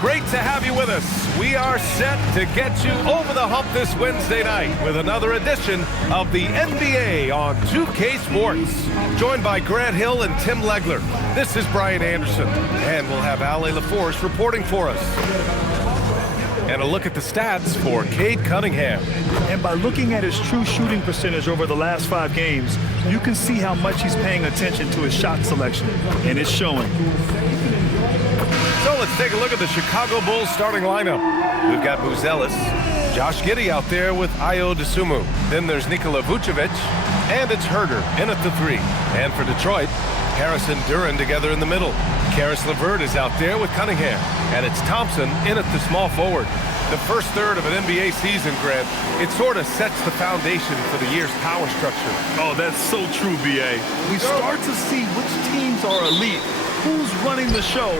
great to have you with us. We are set to get you over the hump this Wednesday night with another edition of the NBA on 2K Sports. Joined by Grant Hill and Tim Legler. This is Brian Anderson, and we'll have Ale LaForce reporting for us. And a look at the stats for Cade Cunningham. And by looking at his true shooting percentage over the last 5 games, you can see how much he's paying attention to his shot selection, and it's showing. So let's take a look at the Chicago Bulls starting lineup. We've got Buzelis, Josh Giddey out there with Ayo Dosunmu. Then there's Nikola Vucevic, and it's Herder in at the 3. And for Detroit, Harris and Duren together in the middle. Caris LeVert is out there with Cunningham, and it's Thompson in at the small forward. The first third of an NBA season, Grant, it sort of sets the foundation for the year's power structure. Oh, that's so true, B.A. We start to see which teams are elite, who's running the show,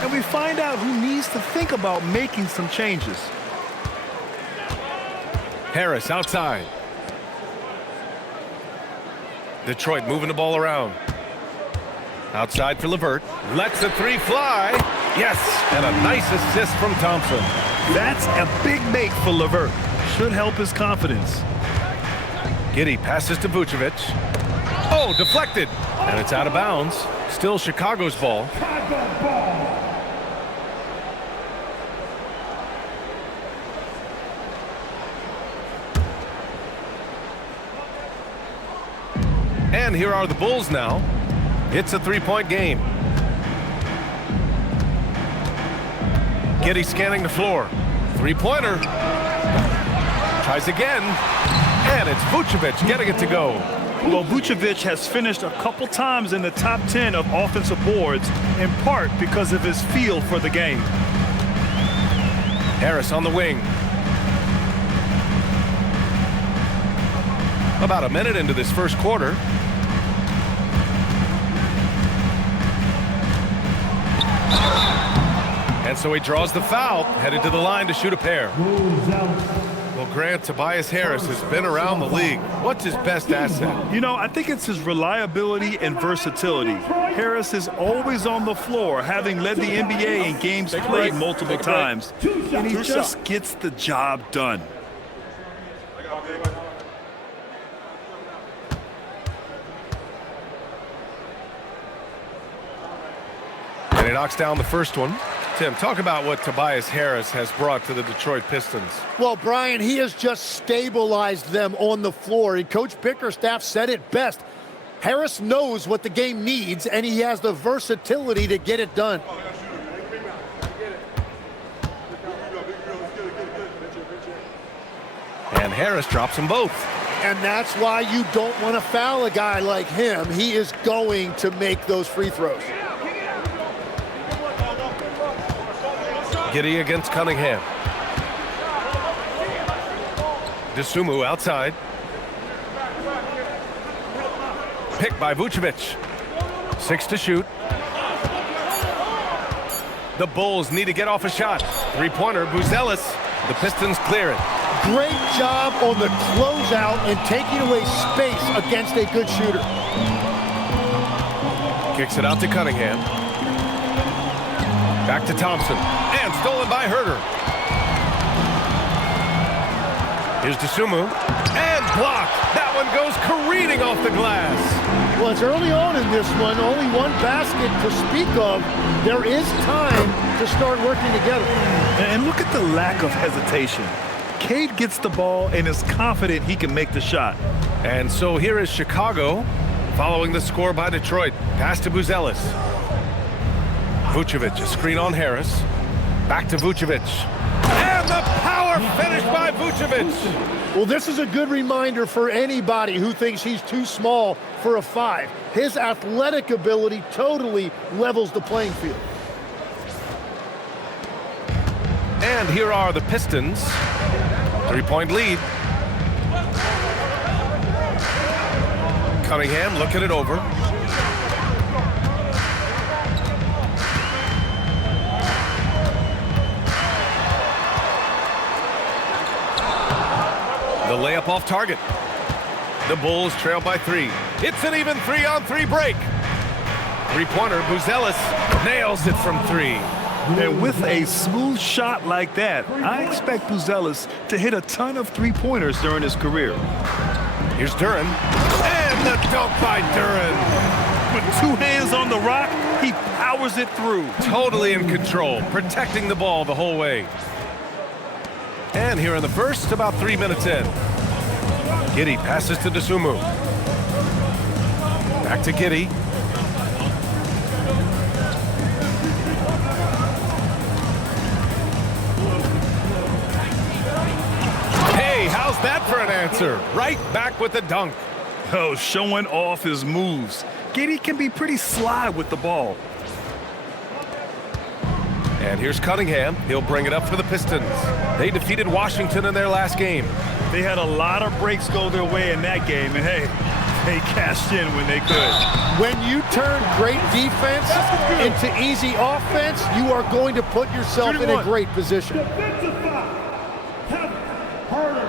and we find out who needs to think about making some changes. Harris outside. Detroit moving the ball around. Outside for LeVert. Lets the 3 fly. Yes, and a nice assist from Thompson. That's a big make for LeVert. Should help his confidence. Giddey passes to Vucevic. Oh, deflected. And it's out of bounds. Still Chicago's ball. And here are the Bulls now. It's a 3-point game. Giddey scanning the floor. 3-pointer. Tries again. And it's Vucevic getting it to go. Well, Vucevic has finished a couple times in the top 10 of offensive boards, in part because of his feel for the game. Harris on the wing. About a minute into this first quarter. And so he draws the foul, headed to the line to shoot a pair. Well, Grant, Tobias Harris has been around the league. What's his best asset? You know, I think it's his reliability and versatility. Harris is always on the floor, having led the NBA in games played multiple times. And he just gets the job done. And he knocks down the first one. Tim, talk about what Tobias Harris has brought to the Detroit Pistons. Well, Brian, he has just stabilized them on the floor. And Coach Bickerstaff said it best. Harris knows what the game needs, and he has the versatility to get it done. And Harris drops them both. And that's why you don't want to foul a guy like him. He is going to make those free throws. Giddey against Cunningham. Dosunmu outside. Picked by Vucevic. 6 to shoot. The Bulls need to get off a shot. 3-pointer, Buzelis. The Pistons clear it. Great job on the closeout and taking away space against a good shooter. Kicks it out to Cunningham. Back to Thompson. And stolen by Herder. Here's Dosunmu. And blocked. That one goes careening off the glass. Well, it's early on in this one. Only one basket to speak of. There is time to start working together. And look at the lack of hesitation. Cade gets the ball and is confident he can make the shot. And so here is Chicago following the score by Detroit. Pass to Buzelis. Vucevic, a screen on Harris. Back to Vucevic. And the power finish by Vucevic. Well, this is a good reminder for anybody who thinks he's too small for a 5. His athletic ability totally levels the playing field. And here are the Pistons. 3-point lead. Cunningham looking it over. The layup off target. The Bulls trail by 3. It's an even 3-on-3 break. 3-pointer, Buzelis nails it from 3. And with a smooth shot like that, I expect Buzelis to hit a ton of three-pointers during his career. Here's Duren. And the dunk by Duren. With 2 hands on the rock, he powers it through. Totally in control, protecting the ball the whole way. And here in the first, about 3 minutes in. Giddey passes to Dosunmu. Back to Giddey. Hey, how's that for an answer? Right back with the dunk. Oh, showing off his moves. Giddey can be pretty sly with the ball. And here's Cunningham. He'll bring it up for the Pistons. They defeated Washington in their last game. They had a lot of breaks go their way in that game, and hey, they cashed in when they could. When you turn great defense into easy offense, you are going to put yourself in a great position. Defensive foul. Harder.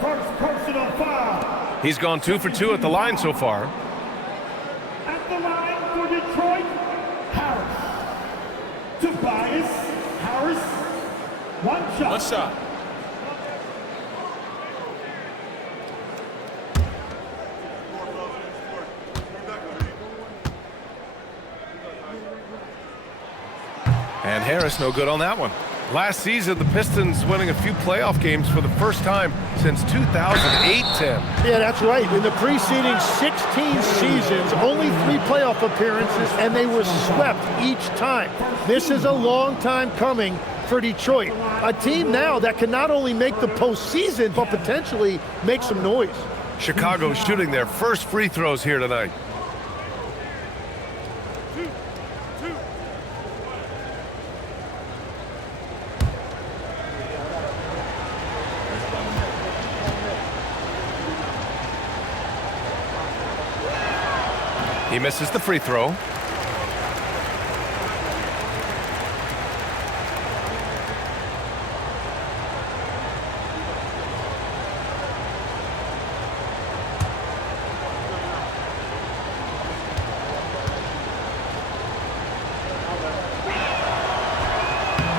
First personal foul. He's gone 2 for 2 at the line so far. At the line for Detroit, Harris. Tobias Harris. One shot. And Harris no good on that one. Last season, the Pistons winning a few playoff games for the first time since 2008-10. Yeah, that's right. In the preceding 16 seasons, only 3 playoff appearances, and they were swept each time. This is a long time coming for Detroit. A team now that can not only make the postseason, but potentially make some noise. Chicago shooting their first free throws here tonight. He misses the free throw.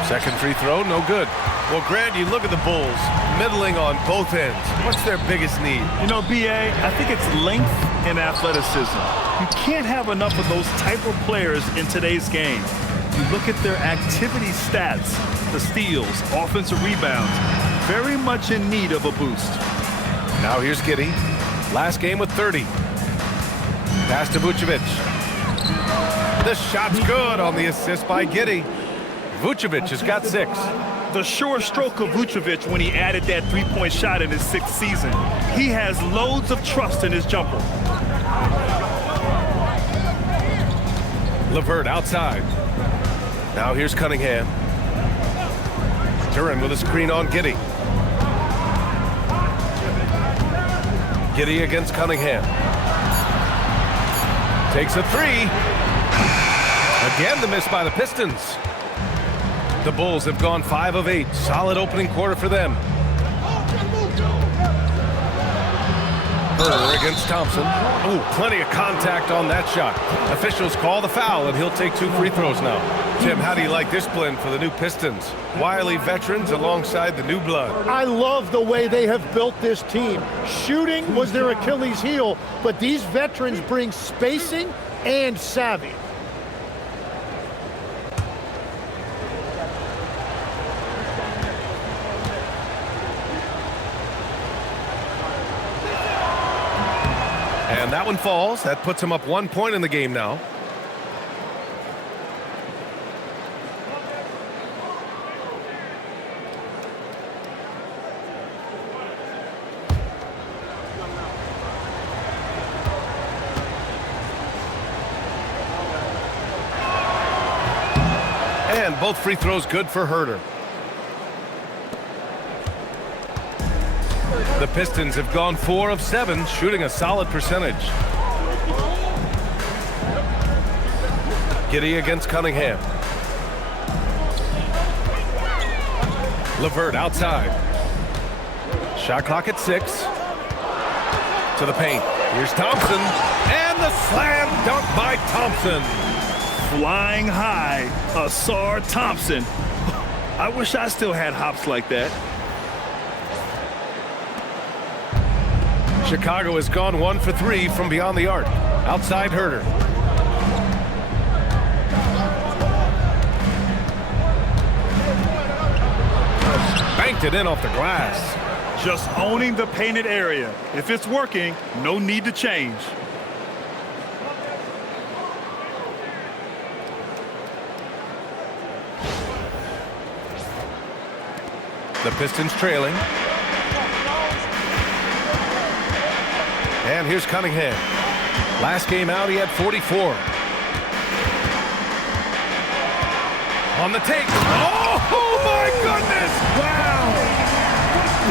Second free throw, no good. Well, Grant, you look at the Bulls, middling on both ends. What's their biggest need? You know, B.A., I think it's length and athleticism. You can't have enough of those type of players in today's game. You look at their activity stats, the steals, offensive rebounds, very much in need of a boost. Now here's Giddey. Last game with 30. Pass to Vucevic. The shot's good on the assist by Giddey. Vucevic has got 6. The sure stroke of Vucevic when he added that three-point shot in his 6th season. He has loads of trust in his jumper. LeVert outside. Now here's Cunningham. Duren with a screen on Giddey. Giddey against Cunningham. Takes a 3. Again the miss by the Pistons. The Bulls have gone 5 of 8. Solid opening quarter for them. Burr against Thompson. Oh, plenty of contact on that shot. Officials call the foul, and he'll take 2 free throws now. Tim, how do you like this blend for the new Pistons? Wily veterans alongside the new blood. I love the way they have built this team. Shooting was their Achilles heel, but these veterans bring spacing and savvy. And that one falls. That puts him up 1 point in the game now. And both free throws good for Herter. The Pistons have gone 4 of 7, shooting a solid percentage. Giddey against Cunningham. LeVert outside. Shot clock at 6. To the paint. Here's Thompson. And the slam dunk by Thompson. Flying high, Asar Thompson. I wish I still had hops like that. Chicago has gone 1 for 3 from beyond the arc. Outside Herder. Banked it in off the glass. Just owning the painted area. If it's working, no need to change. The Pistons trailing. And here's Cunningham. Last game out, he had 44. On the take. Oh my goodness! Wow!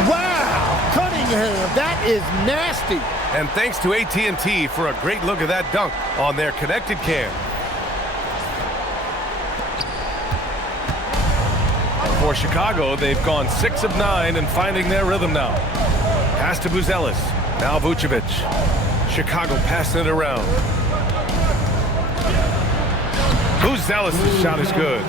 Wow! Cunningham, that is nasty. And thanks to AT&T for a great look at that dunk on their connected cam. For Chicago, they've gone 6 of 9 and finding their rhythm now. Pass to Buzelis. Now Vucevic. Chicago passing it around. Buzelis' shot is good.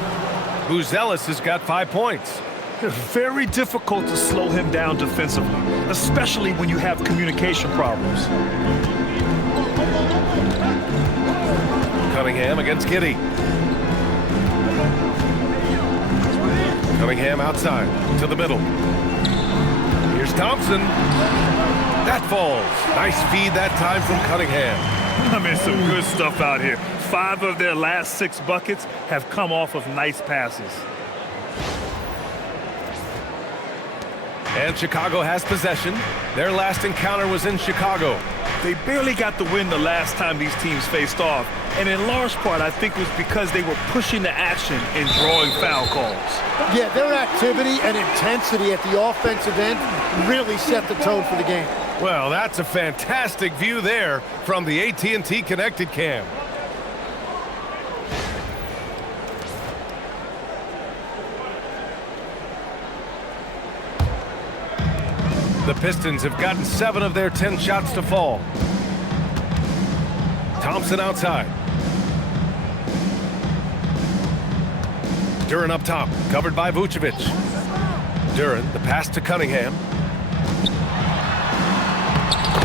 Buzelis has got 5 points. Very difficult to slow him down defensively, especially when you have communication problems. Cunningham against Giddey. Cunningham outside to the middle. Here's Thompson. That falls. Nice feed that time from Cunningham. I mean, some good stuff out here. 5 of their last 6 buckets have come off of nice passes. And Chicago has possession. Their last encounter was in Chicago. They barely got the win the last time these teams faced off. And in large part, I think it was because they were pushing the action and drawing foul calls. Yeah, their activity and intensity at the offensive end really set the tone for the game. Well, that's a fantastic view there from the AT&T connected cam. The Pistons have gotten 7 of their 10 shots to fall. Thompson outside. Duren up top, covered by Vucevic. Duren, the pass to Cunningham.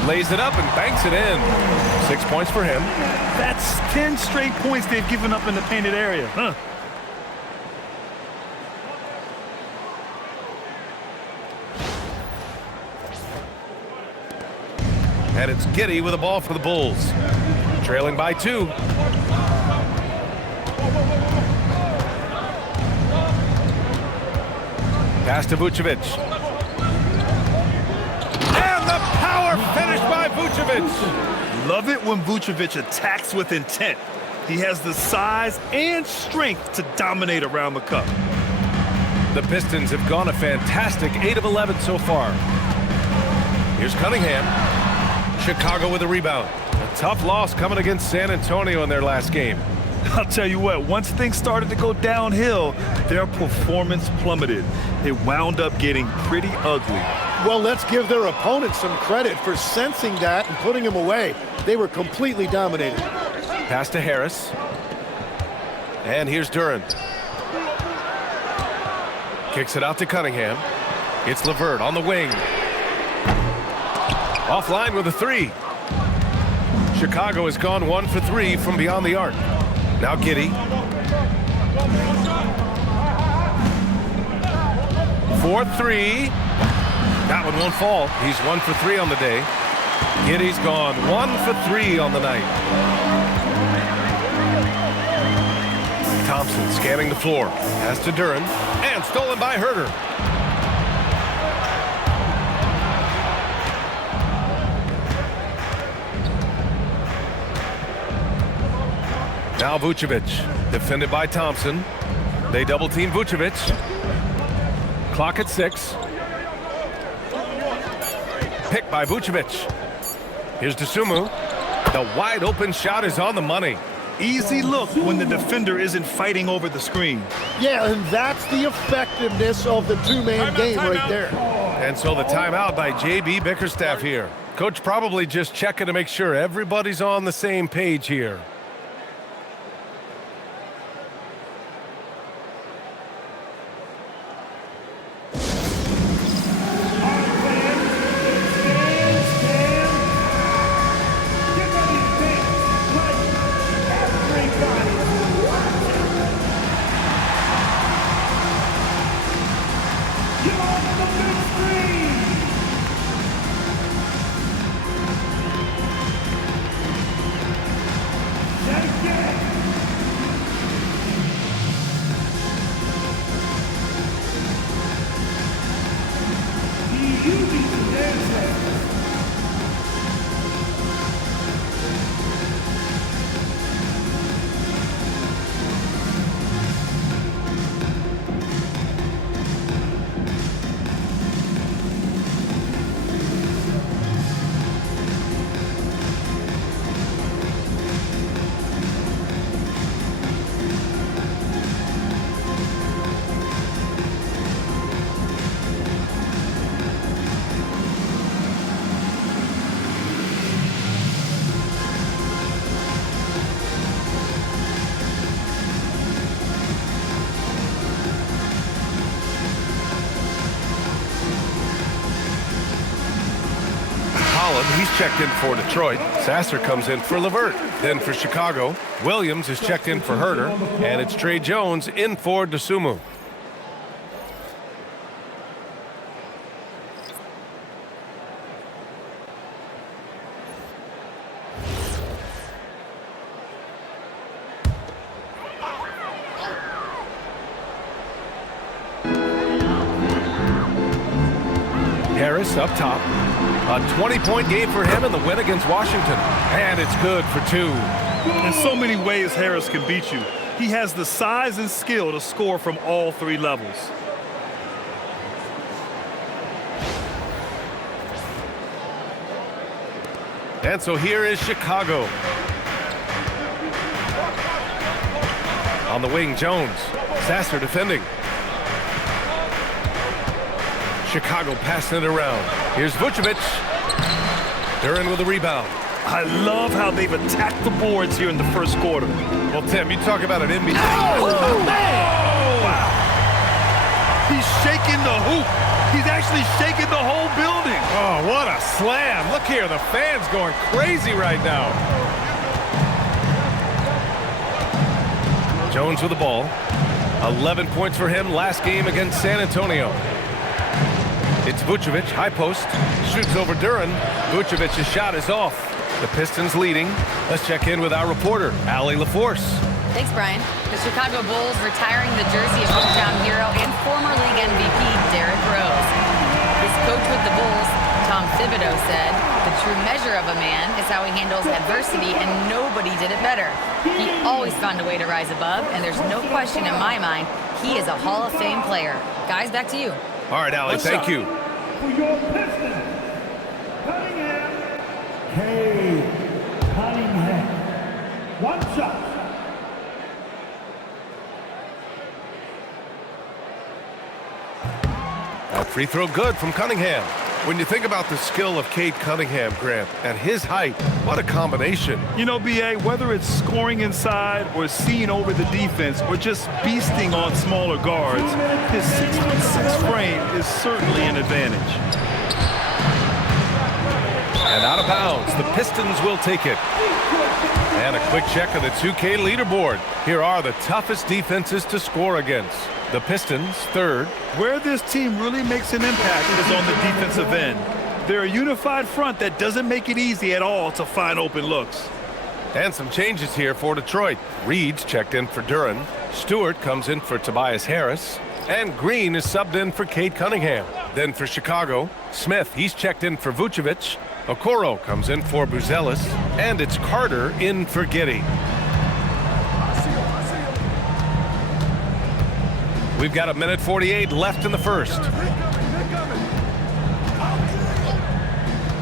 Lays it up and banks it in. 6 points for him. That's 10 straight points they've given up in the painted area. Huh? And it's Giddey with a ball for the Bulls. Trailing by 2. Pass to Vucevic. And the power finish by Vucevic. Love it when Vucevic attacks with intent. He has the size and strength to dominate around the cup. The Pistons have gone a fantastic 8 of 11 so far. Here's Cunningham. Chicago with a rebound. A tough loss coming against San Antonio in their last game. I'll tell you what, once things started to go downhill, their performance plummeted. It wound up getting pretty ugly. Well, let's give their opponents some credit for sensing that and putting them away. They were completely dominated. Pass to Harris. And here's Duren. Kicks it out to Cunningham. It's LeVert on the wing. Offline with a 3. Chicago has gone 1 for 3 from beyond the arc. Now Giddey. 4-3. That one won't fall. He's 1 for 3 on the day. Giddey's gone 1 for 3 on the night. Thompson scanning the floor. Pass to Duren. And stolen by Herder. Now Vucevic, defended by Thompson. They double-team Vucevic. Clock at 6. Picked by Vucevic. Here's Dosunmu. The wide-open shot is on the money. Easy look when the defender isn't fighting over the screen. Yeah, and that's the effectiveness of the two-man game right there. And so the timeout by J.B. Bickerstaff here. Coach probably just checking to make sure everybody's on the same page here. You're on the big screen. Shake it. You need to dance right. He's checked in for Detroit. Sasser comes in for Levert. Then for Chicago, Williams is checked in for Herder. And it's Trey Jones in for Dosunmu. Harris up top. A 20-point game for him in the win against Washington. And it's good for 2. In so many ways, Harris can beat you. He has the size and skill to score from all 3 levels. And so here is Chicago. On the wing, Jones. Sasser defending. Chicago passing it around. Here's Vucevic. Duren with a rebound. I love how they've attacked the boards here in the first quarter. Well, Tim, you talk about an NBA. Oh, man! Wow. He's shaking the hoop. He's actually shaking the whole building. Oh, what a slam. Look here, the fans going crazy right now. Jones with the ball. 11 points for him last game against San Antonio. It's Vucevic, high post, shoots over Duren. Vucevic's shot is off. The Pistons leading. Let's check in with our reporter, Allie LaForce. Thanks, Brian. The Chicago Bulls retiring the jersey of hometown hero and former league MVP Derrick Rose. His coach with the Bulls, Tom Thibodeau, said, "The true measure of a man is how he handles adversity, and nobody did it better. He always found a way to rise above, and there's no question in my mind he is a Hall of Fame player." Guys, back to you. All right, Allie, thank you. For your Pistons, Cunningham. Cade Cunningham. 1 shot. A free throw good from Cunningham. When you think about the skill of Cade Cunningham, Grant, at his height, what a combination. You know, B.A., whether it's scoring inside or seeing over the defense or just beasting on smaller guards, his 6'6" frame is certainly an advantage. And out of bounds, the Pistons will take it. And a quick check of the 2K leaderboard. Here are the toughest defenses to score against. The Pistons, 3rd. Where this team really makes an impact is on the defensive end. They're a unified front that doesn't make it easy at all to find open looks. And some changes here for Detroit. Reed's checked in for Duren. Stewart comes in for Tobias Harris. And Green is subbed in for Cade Cunningham. Then for Chicago, Smith, he's checked in for Vucevic. Okoro comes in for Buzelis. And it's Carter in for Giddey. We've got 1:48 left in the first.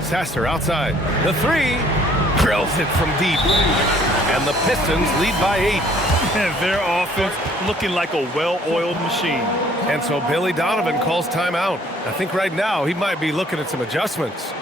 Sasser outside. The 3 drills it from deep. And the Pistons lead by 8. And their offense looking like a well-oiled machine. And so Billy Donovan calls timeout. I think right now he might be looking at some adjustments.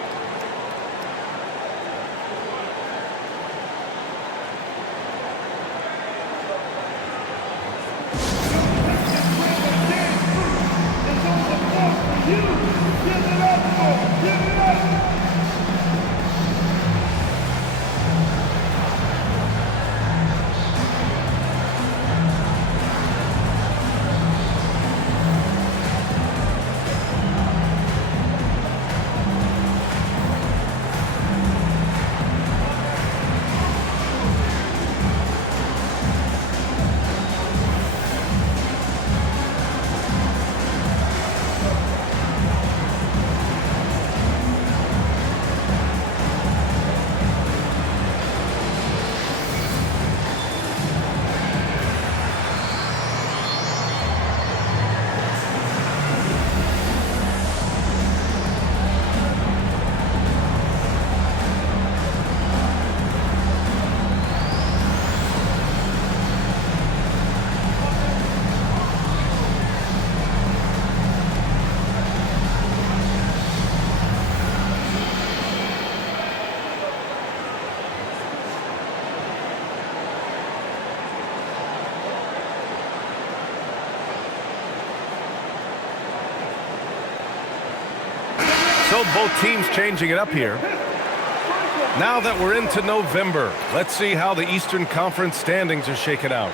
So both teams changing it up here. Now that we're into November, let's see how the Eastern Conference standings are shaken out.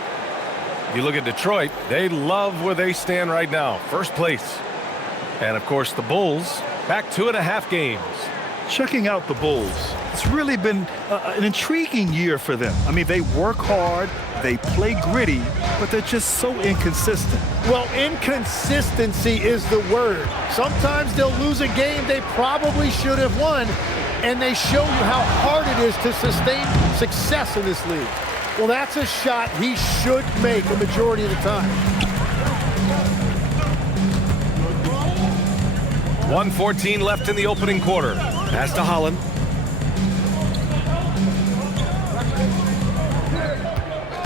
You look at Detroit, they love where they stand right now, first place. And of course the Bulls, back 2.5 games. Checking out the Bulls, it's really been an intriguing year for them. I mean, they work hard, they play gritty, but they're just so inconsistent. Well, inconsistency is the word. Sometimes they'll lose a game they probably should have won, and they show you how hard it is to sustain success in this league. Well, that's a shot he should make a majority of the time. 1:14 left in the opening quarter. Pass to Holland.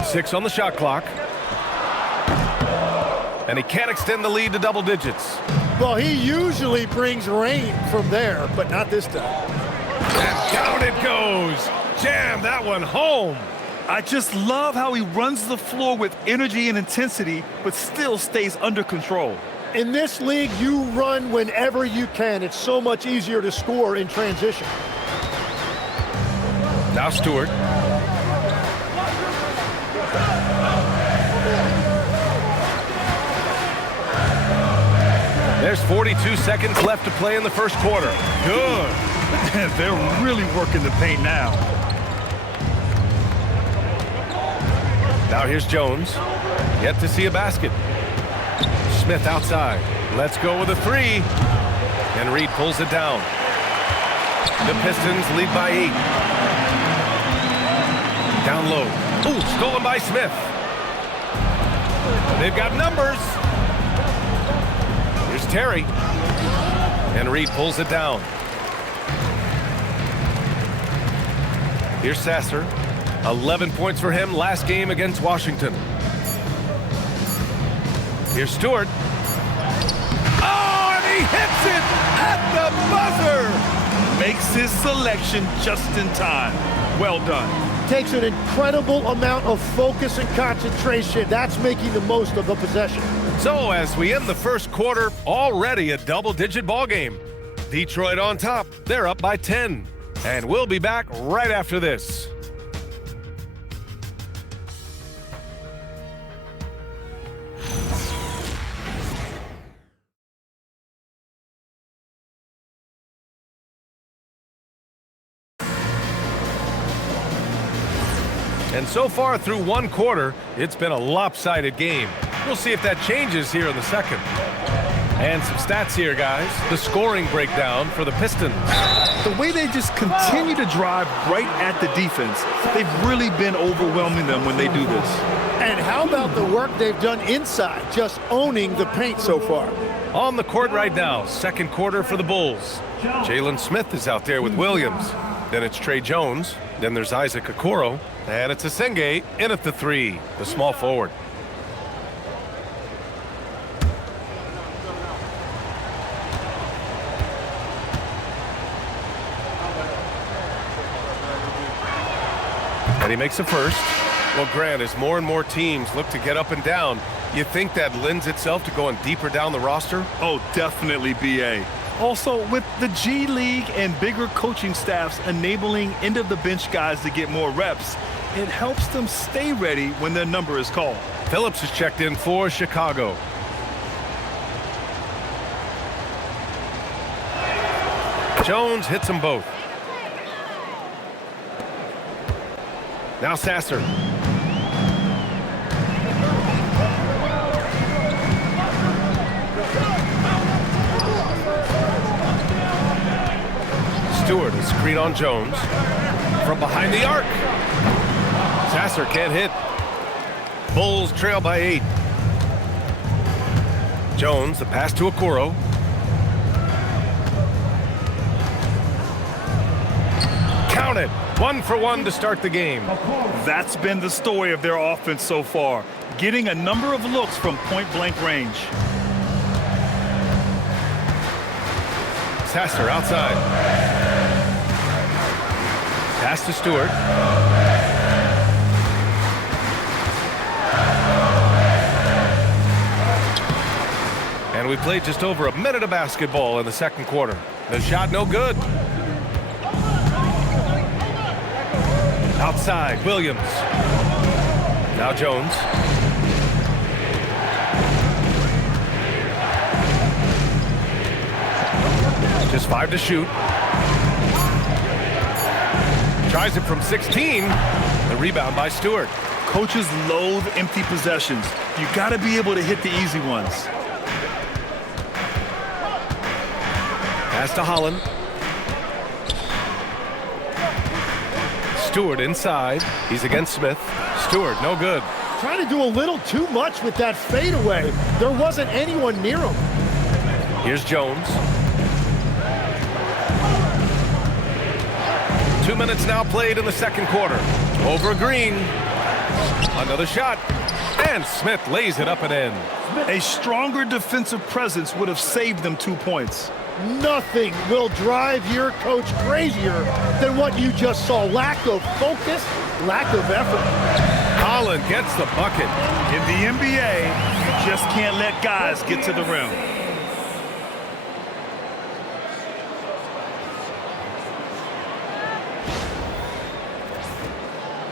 Six on the shot clock. And he can't extend the lead to double digits. Well, he usually brings rain from there, but not this time. And down it goes. Jam that one home. I just love how he runs the floor with energy and intensity, but still stays under control. In this league, you run whenever you can. It's so much easier to score in transition. Now Stewart. There's 42 seconds left to play in the first quarter. Good. They're really working the paint now. Now here's Jones. Yet to see a basket. Smith outside. Let's go with a three. And Reed pulls it down. The Pistons lead by 8. Down low. Ooh, stolen by Smith. They've got numbers. Here's Terry. And Reed pulls it down. Here's Sasser. 11 points for him last game against Washington. Here's Stewart. Oh, and he hits it at the buzzer. Makes his selection just in time. Well done. Takes an incredible amount of focus and concentration. That's making the most of the possession. So as we end the first quarter, already a double-digit ball game. Detroit on top. They're up by 10. And we'll be back right after this. And so far through one quarter, it's been a lopsided game. We'll see if that changes here in the second. And some stats here, guys. The scoring breakdown for the Pistons. The way they just continue to drive right at the defense, they've really been overwhelming them when they do this. And how about the work they've done inside, just owning the paint so far? On the court right now, second quarter for the Bulls. Jalen Smith is out there with Williams. Then it's Trey Jones. Then there's Isaac Okoro. And it's Asenge in at the three, the small forward. And he makes a first. Well, Grant, as more and more teams look to get up and down, you think that lends itself to going deeper down the roster? Oh, definitely, B.A. Also, with the G League and bigger coaching staffs enabling end-of-the-bench guys to get more reps, it helps them stay ready when their number is called. Phillips is checked in for Chicago. Jones hits them both. Now Sasser. Stewart is screen on Jones. From behind the arc. Sasser can't hit. Bulls trail by 8. Jones, the pass to Okoro. Count it. 1 for 1 to start the game. That's been the story of their offense so far, getting a number of looks from point-blank range. Sasser outside. Pass to Stewart. And we played just over a minute of basketball in the second quarter. The shot no good. Outside, Williams. Now Jones. Just 5 to shoot. Tries it from 16. The rebound by Stewart. Coaches loathe empty possessions. You got to be able to hit the easy ones. Pass to Holland. Stewart inside. He's against Smith. Stewart, no good. Trying to do a little too much with that fadeaway. There wasn't anyone near him. Here's Jones. 2 minutes now played in the second quarter. Over Green. Another shot. And Smith lays it up and in. A stronger defensive presence would have saved them 2 points. Nothing will drive your coach crazier than what you just saw. Lack of focus, lack of effort. Holland gets the bucket. In the NBA, you just can't let guys get to the rim.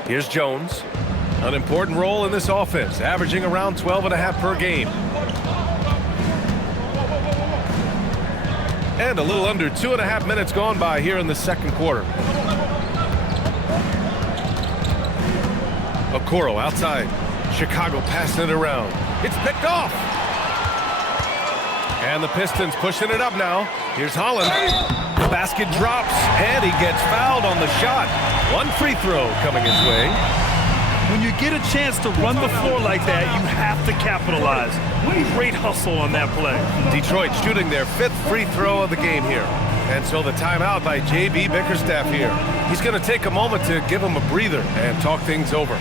Here's Jones. An important role in this offense, averaging around 12.5 per game. And a little under 2.5 minutes gone by here in the second quarter. Okoro outside. Chicago passing it around. It's picked off. And the Pistons pushing it up now. Here's Holland. The basket drops, and he gets fouled on the shot. One free throw coming his way. When you get a chance to run the floor like that, you have to capitalize. Great hustle on that play. Detroit shooting their 5th free throw of the game here. And so the timeout by J.B. Bickerstaff here. He's going to take a moment to give him a breather and talk things over.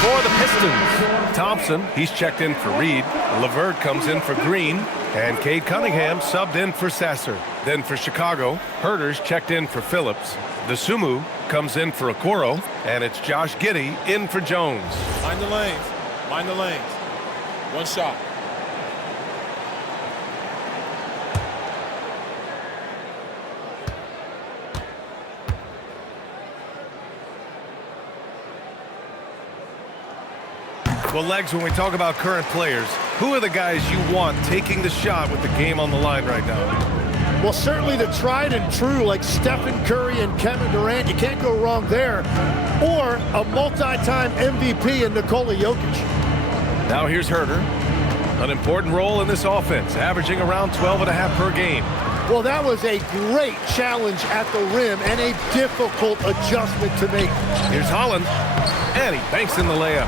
For the Pistons, Thompson, he's checked in for Reed. LeVert comes in for Green. And Cade Cunningham subbed in for Sasser. Then for Chicago, Herter's checked in for Phillips. Dosunmu comes in for Okoro. And it's Josh Giddey in for Jones. Mind the lanes. Mind the lanes. One shot. Well, Legs, when we talk about current players, who are the guys you want taking the shot with the game on the line right now? Well, certainly the tried and true like Stephen Curry and Kevin Durant. You can't go wrong there. Or a multi-time MVP in Nikola Jokic. Now here's Herter. An important role in this offense, averaging around 12.5 per game. Well, that was a great challenge at the rim and a difficult adjustment to make. Here's Holland. And he banks in the layup.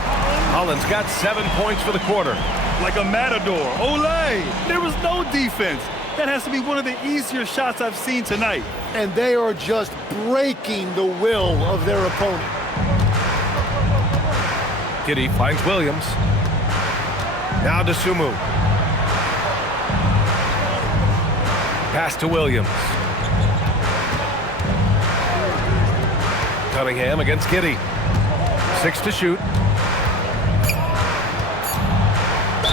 Holland's got 7 points for the quarter. Like a matador. Olay! There was no defense. That has to be one of the easier shots I've seen tonight. And they are just breaking the will of their opponent. Giddey finds Williams. Now Dosunmu. Pass to Williams. Cunningham against Giddey. 6 to shoot.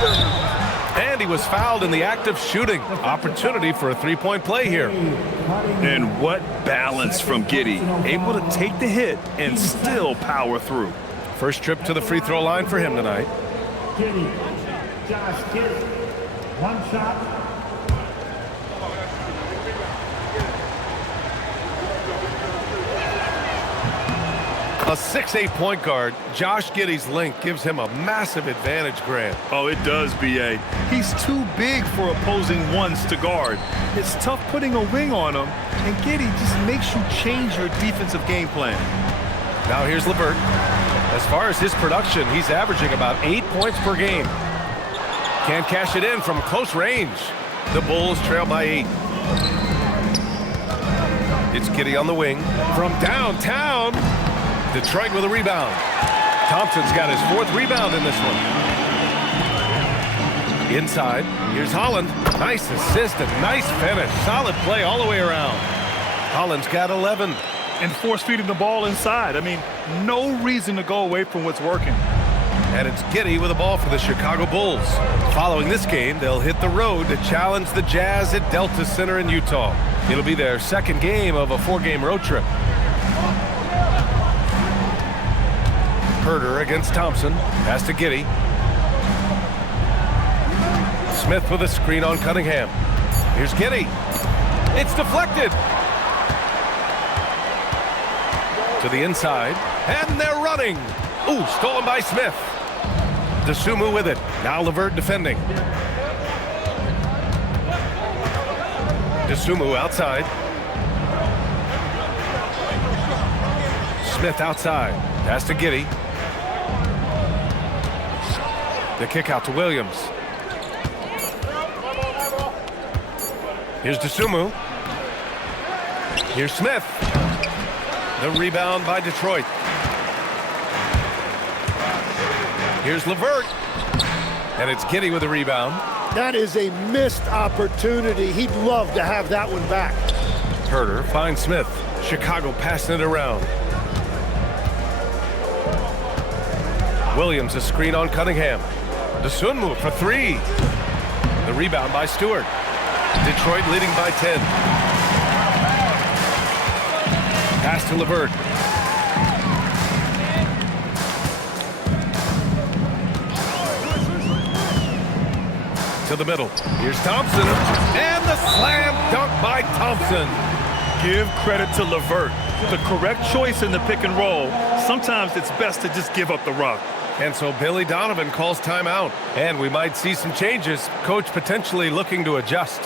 And he was fouled in the act of shooting. Opportunity for a three-point play here. And what balance from Giddey. Able to take the hit and still power through. First trip to the free throw line for him tonight. Giddey. Josh Giddey. One shot. A 6'8" point guard, Josh Giddey's length gives him a massive advantage, Grant. Oh, it does, B.A. He's too big for opposing ones to guard. It's tough putting a wing on him, and Giddey just makes you change your defensive game plan. Now here's LeVert. As far as his production, he's averaging about 8 points per game. Can't cash it in from close range. The Bulls trail by 8. It's Giddey on the wing. From downtown, Detroit with a rebound. Thompson's got his 4th rebound in this one. Inside, here's Holland. Nice assist and nice finish. Solid play all the way around. Holland's got 11. And force feeding the ball inside. I mean, no reason to go away from what's working. And it's Giddey with the ball for the Chicago Bulls. Following this game, they'll hit the road to challenge the Jazz at Delta Center in Utah. It'll be their 2nd game of a 4-game road trip. Herder against Thompson. Pass to Giddey. Smith with a screen on Cunningham. Here's Giddey. It's deflected. To the inside. And they're running. Ooh, stolen by Smith. Dosunmu with it. Now LeVert defending. Dosunmu outside. Smith outside. Pass to Giddey. The kick out to Williams. Here's Dosunmu. Here's Smith. The rebound by Detroit. Here's LeVert. And it's Giddey with the rebound. That is a missed opportunity. He'd love to have that one back. Herder finds Smith. Chicago passing it around. Williams a screen on Cunningham. Dosunmu for 3. The rebound by Stewart. Detroit leading by 10. Pass to LeVert. To the middle. Here's Thompson. And the slam dunk by Thompson. Give credit to LeVert. The correct choice in the pick and roll. Sometimes it's best to just give up the rock. And so Billy Donovan calls timeout. And we might see some changes. Coach potentially looking to adjust.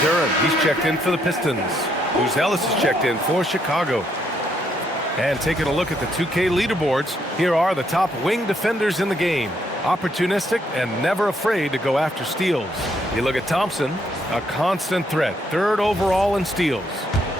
Duren, he's checked in for the Pistons. Buzelis is checked in for Chicago. And taking a look at the 2K leaderboards, here are the top wing defenders in the game. Opportunistic and never afraid to go after steals. You look at Thompson, a constant threat, 3rd overall in steals.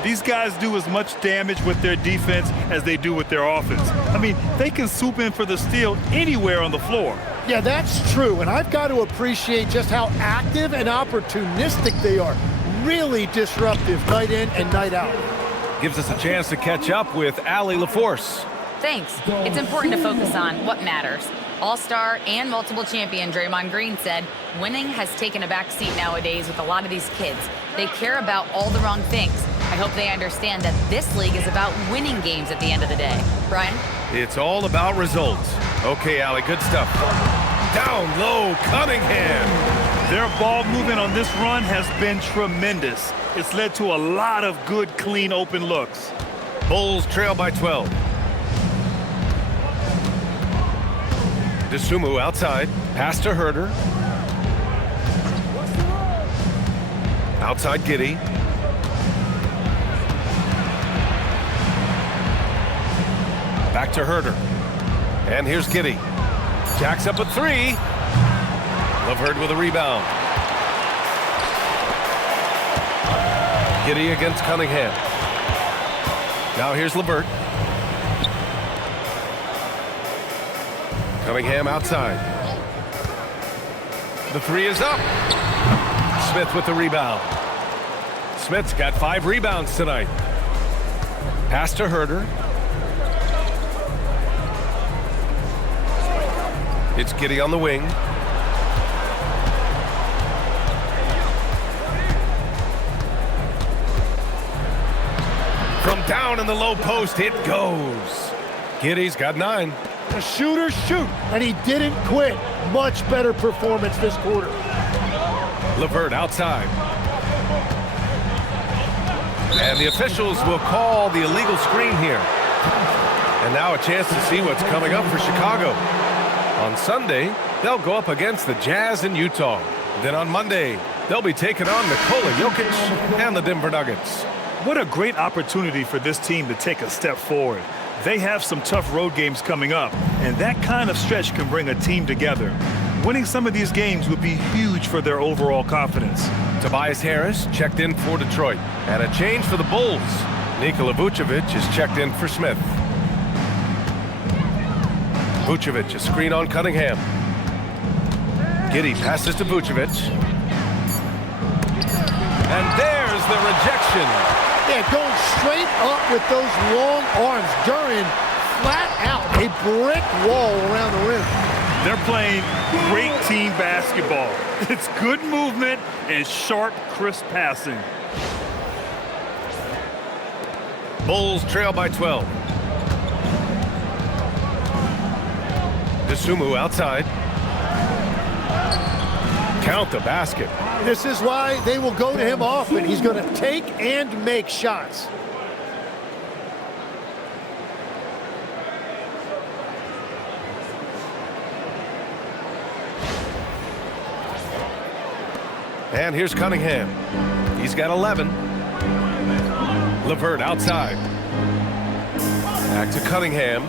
These guys do as much damage with their defense as they do with their offense. I mean, they can swoop in for the steal anywhere on the floor. Yeah, that's true, and I've got to appreciate just how active and opportunistic they are. Really disruptive night in and night out. Gives us a chance to catch up with Allie LaForce. Thanks. It's important to focus on what matters. All-star and multiple champion Draymond Green said winning has taken a back seat nowadays with a lot of these kids. They care about all the wrong things. I hope they understand that this league is about winning games at the end of the day. Brian? It's all about results. Okay, Allie, good stuff. Down low, Cunningham. Their ball movement on this run has been tremendous. It's led to a lot of good, clean, open looks. Bulls trail by 12. Dosunmu outside. Pass to Herder. Outside Giddey. Back to Herder. And here's Giddey. Jacks up a three. LeVert with a rebound. Giddey against Cunningham. Now here's LeVert. Cunningham outside. The three is up. Smith with the rebound. Smith's got 5 rebounds tonight. Pass to Herder. It's Giddey on the wing. From down in the low post, it goes. Giddey's got 9. The shooters shoot, and he didn't quit. Much better performance this quarter. LeVert outside. And the officials will call the illegal screen here. And now a chance to see what's coming up for Chicago. On Sunday, they'll go up against the Jazz in Utah. Then on Monday, they'll be taking on Nikola Jokic and the Denver Nuggets. What a great opportunity for this team to take a step forward. They have some tough road games coming up, and that kind of stretch can bring a team together. Winning some of these games would be huge for their overall confidence. Tobias Harris checked in for Detroit. And a change for the Bulls. Nikola Vucevic is checked in for Smith. Vucevic, a screen on Cunningham. Giddey passes to Vucevic. And there's the rejection. Yeah, going straight up with those long arms. Duren flat out, a brick wall around the rim. They're playing great team basketball. It's good movement and sharp, crisp passing. Bulls trail by 12. Dosunmu outside. Count the basket. This is why they will go to him often. He's going to take and make shots. And here's Cunningham. He's got 11. LeVert outside. Back to Cunningham.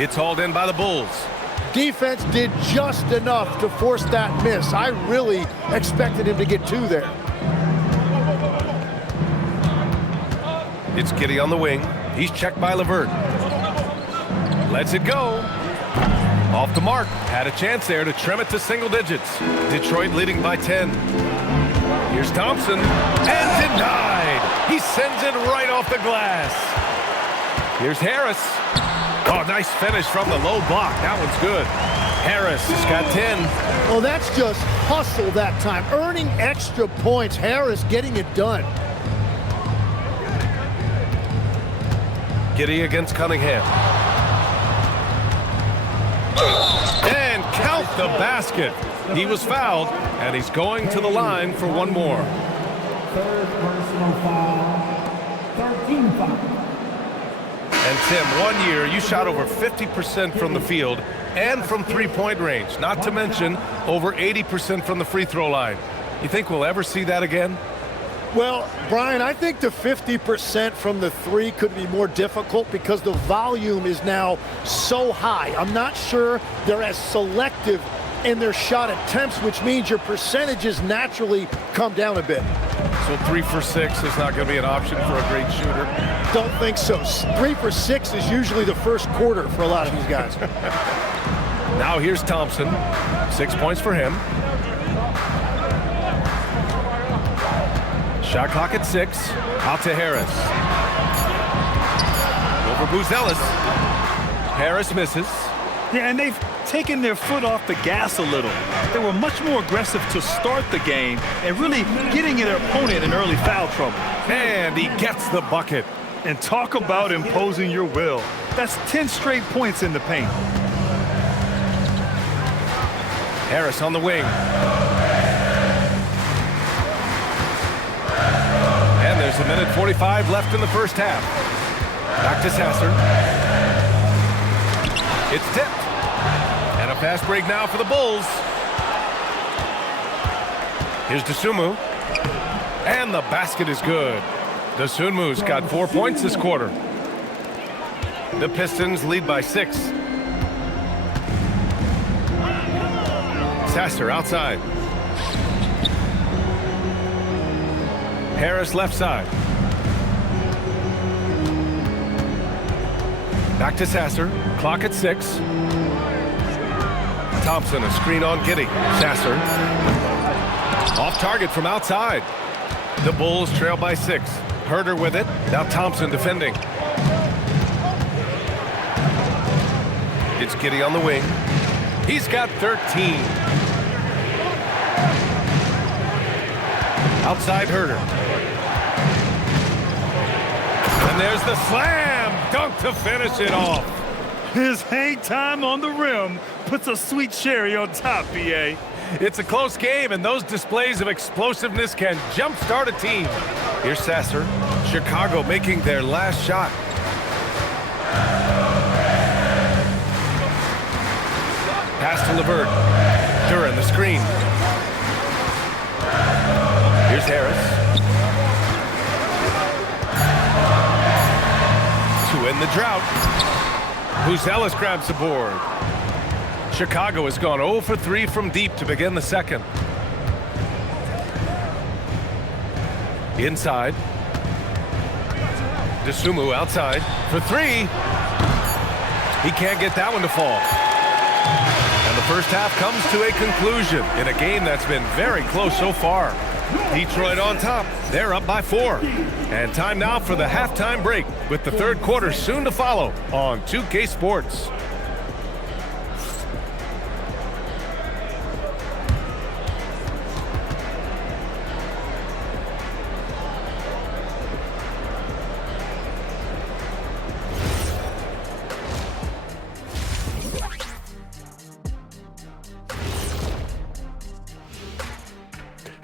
It's hauled in by the Bulls. Defense did just enough to force that miss. I really expected him to get 2 there. It's Giddey on the wing. He's checked by LeVert. Lets it go. Off the mark. Had a chance there to trim it to single digits. Detroit leading by 10. Here's Thompson. And denied. He sends it right off the glass. Here's Harris. Oh, nice finish from the low block. That one's good. Harris has got 10. Well, that's just hustle that time. Earning extra points. Harris getting it done. Giddey against Cunningham. And count the basket. He was fouled, and he's going to the line for one more. Third personal foul. 13 foul. And Tim, 1 year, you shot over 50% from the field and from three-point range, not to mention over 80% from the free throw line. You think we'll ever see that again? Well, Brian, I think the 50% from the 3 could be more difficult because the volume is now so high. I'm not sure they're as selective in their shot attempts, which means your percentages naturally come down a bit. So 3 for 6 is not going to be an option for a great shooter? Don't think so. 3 for 6 is usually the first quarter for a lot of these guys. Now here's Thompson. 6 points for him. Shot clock at 6. Out to Harris. Over Buzelis. Harris misses. Yeah, and they've taken their foot off the gas a little. They were much more aggressive to start the game and really getting their opponent in early foul trouble. And he gets the bucket. And talk about imposing your will. That's 10 straight points in the paint. Harris on the wing. And there's 1:45 left in the first half. Back to Sasser. It's tipped. And a fast break now for the Bulls. Here's Dosunmu. And the basket is good. Dosunmu's got 4 points this quarter. The Pistons lead by 6. Sasser outside. Harris left side. Back to Sasser. Clock at 6. Thompson, a screen on Giddey. Sasser. Off target from outside. The Bulls trail by 6. Herder with it. Now Thompson defending. It's Giddey on the wing. He's got 13. Outside Herder. And there's the slam dunk to finish it off. His hang time on the rim puts a sweet cherry on top, BA. It's a close game, and those displays of explosiveness can jumpstart a team. Here's Sasser. Chicago making their last shot. Pass to LeVert. Duren the screen. Here's Harris. To end the drought. Buzelis grabs the board. Chicago has gone 0 for 3 from deep to begin the second. Inside. Dosunmu outside for 3. He can't get that one to fall. And the first half comes to a conclusion in a game that's been very close so far. Detroit on top. They're up by 4. And time now for the halftime break with the third quarter soon to follow on 2K Sports.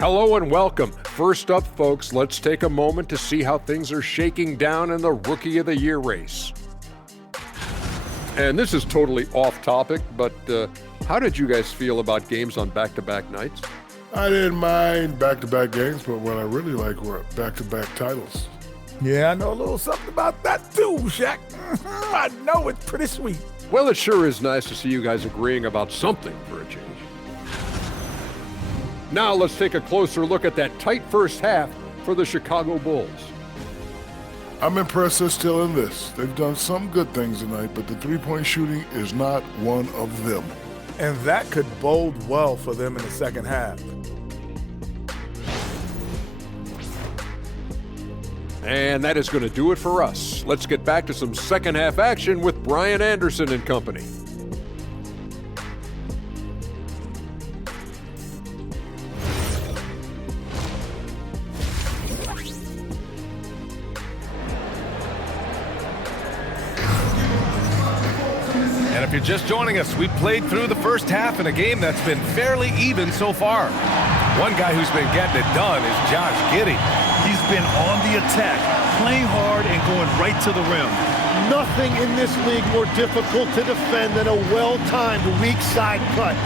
Hello and welcome. First up, folks, let's take a moment to see how things are shaking down in the Rookie of the Year race. And this is totally off topic, but how did you guys feel about games on back-to-back nights? I didn't mind back-to-back games, but what I really like were back-to-back titles. Yeah, I know a little something about that too, Shaq. I know it's pretty sweet. Well, it sure is nice to see you guys agreeing about something for a change. Now let's take a closer look at that tight first half for the Chicago Bulls. I'm impressed they're still in this. They've done some good things tonight, but the three-point shooting is not one of them. And that could bode well for them in the second half. And that is going to do it for us. Let's get back to some second half action with Brian Anderson and company. And if you're just joining us, we played through the first half in a game that's been fairly even so far. One guy who's been getting it done is Josh Giddey. He's been on the attack, playing hard and going right to the rim. Nothing in this league more difficult to defend than a well-timed weak side cut.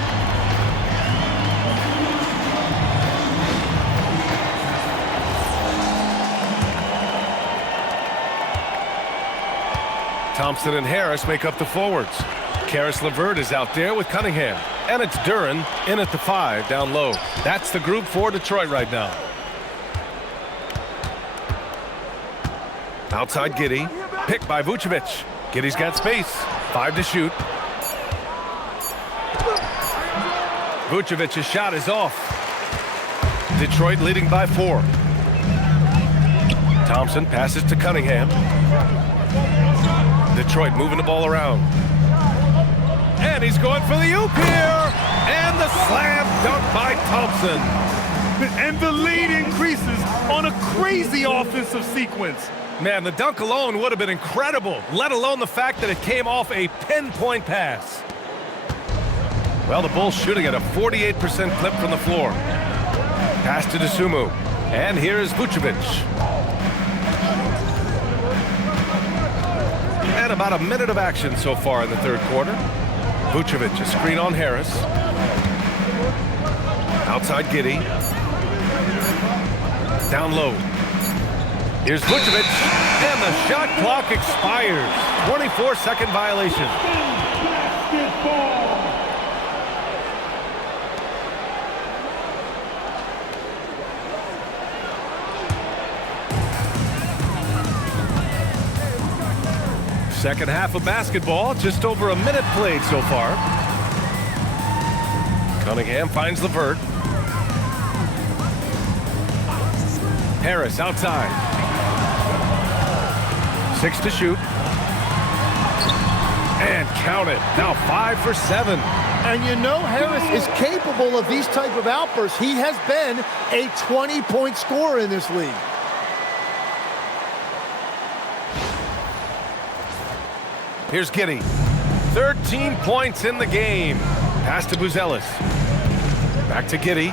Thompson and Harris make up the forwards. Caris LeVert is out there with Cunningham. And it's Duren in at the 5 down low. That's the group for Detroit right now. Outside Giddey. Picked by Vucevic. Giddey's got space. 5 to shoot. Vucevic's shot is off. Detroit leading by 4. Thompson passes to Cunningham. Detroit moving the ball around. And he's going for the oop here. And the slam dunk by Thompson. And the lead increases on a crazy offensive sequence. Man, the dunk alone would have been incredible, let alone the fact that it came off a pinpoint pass. Well, the Bulls shooting at a 48% clip from the floor. Pass to Dosunmu. And here's Vucevic. And about a minute of action so far in the third quarter. Vucevic, a screen on Harris. Outside Giddey. Down low. Here's Vucevic. And the shot clock expires. 24-second violation. Second half of basketball, just over a minute played so far. Cunningham finds LeVert. Harris outside. 6 to shoot. And count it. Now 5 for 7. And you know Harris is capable of these type of outbursts. He has been a 20-point scorer in this league. Here's Giddey. 13 points in the game. Pass to Buzelis. Back to Giddey.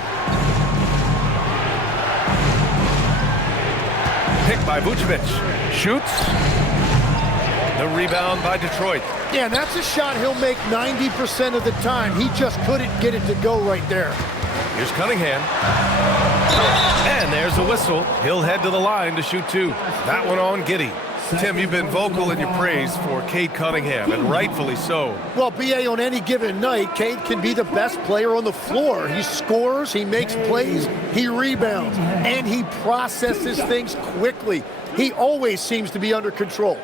Picked by Vucevic. Shoots. The rebound by Detroit. Yeah, and that's a shot he'll make 90% of the time. He just couldn't get it to go right there. Here's Cunningham. And there's the whistle. He'll head to the line to shoot 2. That one on Giddey. Tim, you've been vocal in your praise for Cade Cunningham, and rightfully so. Well, B.A., on any given night, Cade can be the best player on the floor. He scores, he makes plays, he rebounds, and he processes things quickly. He always seems to be under control.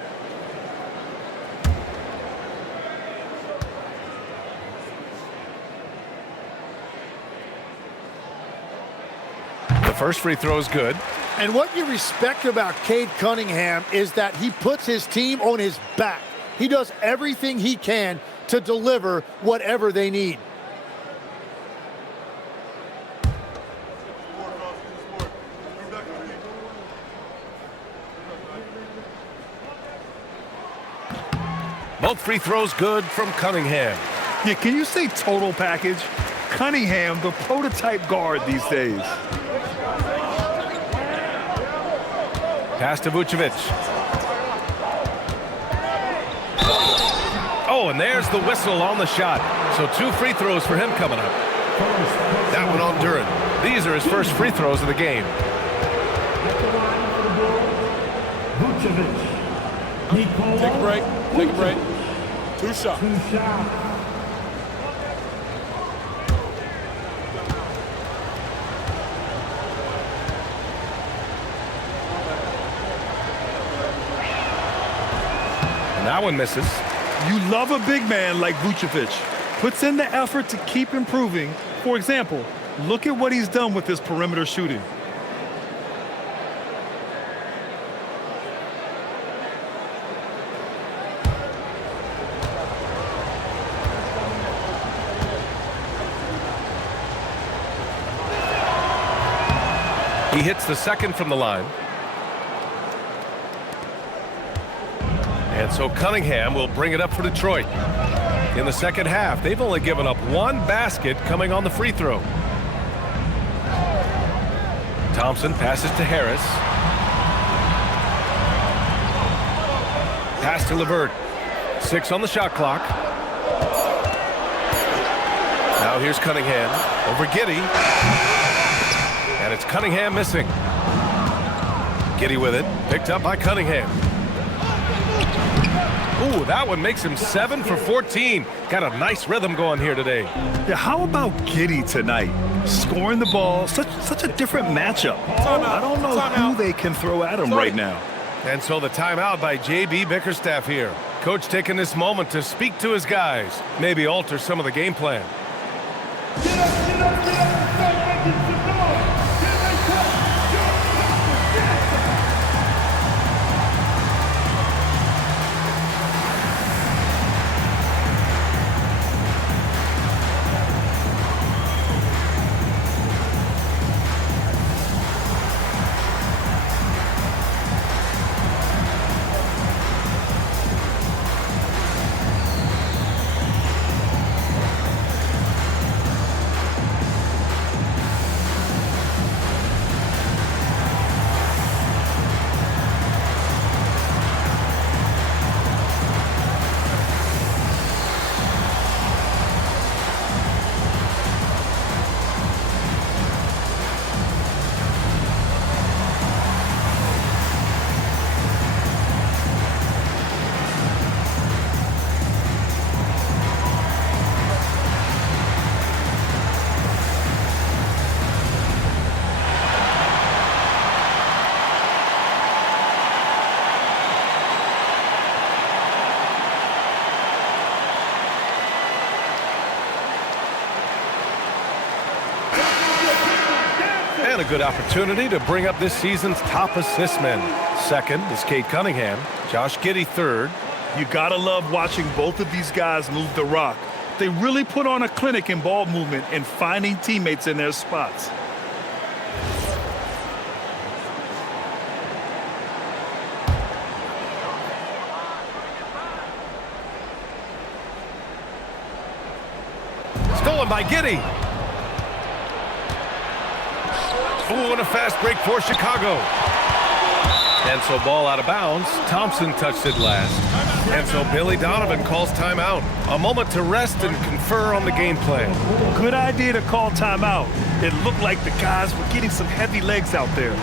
The first free throw is good. And what you respect about Cade Cunningham is that he puts his team on his back. He does everything he can to deliver whatever they need. Both free throws good from Cunningham. Yeah, can you say total package? Cunningham, the prototype guard these days. Pass to Vucevic. Oh, and there's the whistle on the shot. So 2 free throws for him coming up. That one on Duren. These are his first free throws of the game. Nikola. Take a break. Take a break. 2 shots. And that one misses. You love a big man like Vucevic. Puts in the effort to keep improving. For example, look at what he's done with his perimeter shooting. He hits the second from the line. And so Cunningham will bring it up for Detroit. In the second half, they've only given up 1 basket coming on the free throw. Thompson passes to Harris. Pass to LeVert. 6 on the shot clock. Now here's Cunningham over Giddey. And it's Cunningham missing. Giddey with it. Picked up by Cunningham. Ooh, that one makes him 7 for 14. Got a nice rhythm going here today. Yeah, how about Giddey tonight? Scoring the ball, such a different matchup. I don't know who they can throw at him right now. And so the timeout by J.B. Bickerstaff here. Coach taking this moment to speak to his guys. Maybe alter some of the game plan. Get up, get up, get up. Start making some noise. Get right up. And a good opportunity to bring up this season's top assist men. Second is Cade Cunningham. Josh Giddey third. You gotta love watching both of these guys move the rock. They really put on a clinic in ball movement and finding teammates in their spots. Stolen by Giddey. Ooh, and a fast break for Chicago. And so ball out of bounds. Thompson touched it last. And so Billy Donovan calls timeout. A moment to rest and confer on the game plan. Good idea to call timeout. It looked like the guys were getting some heavy legs out there.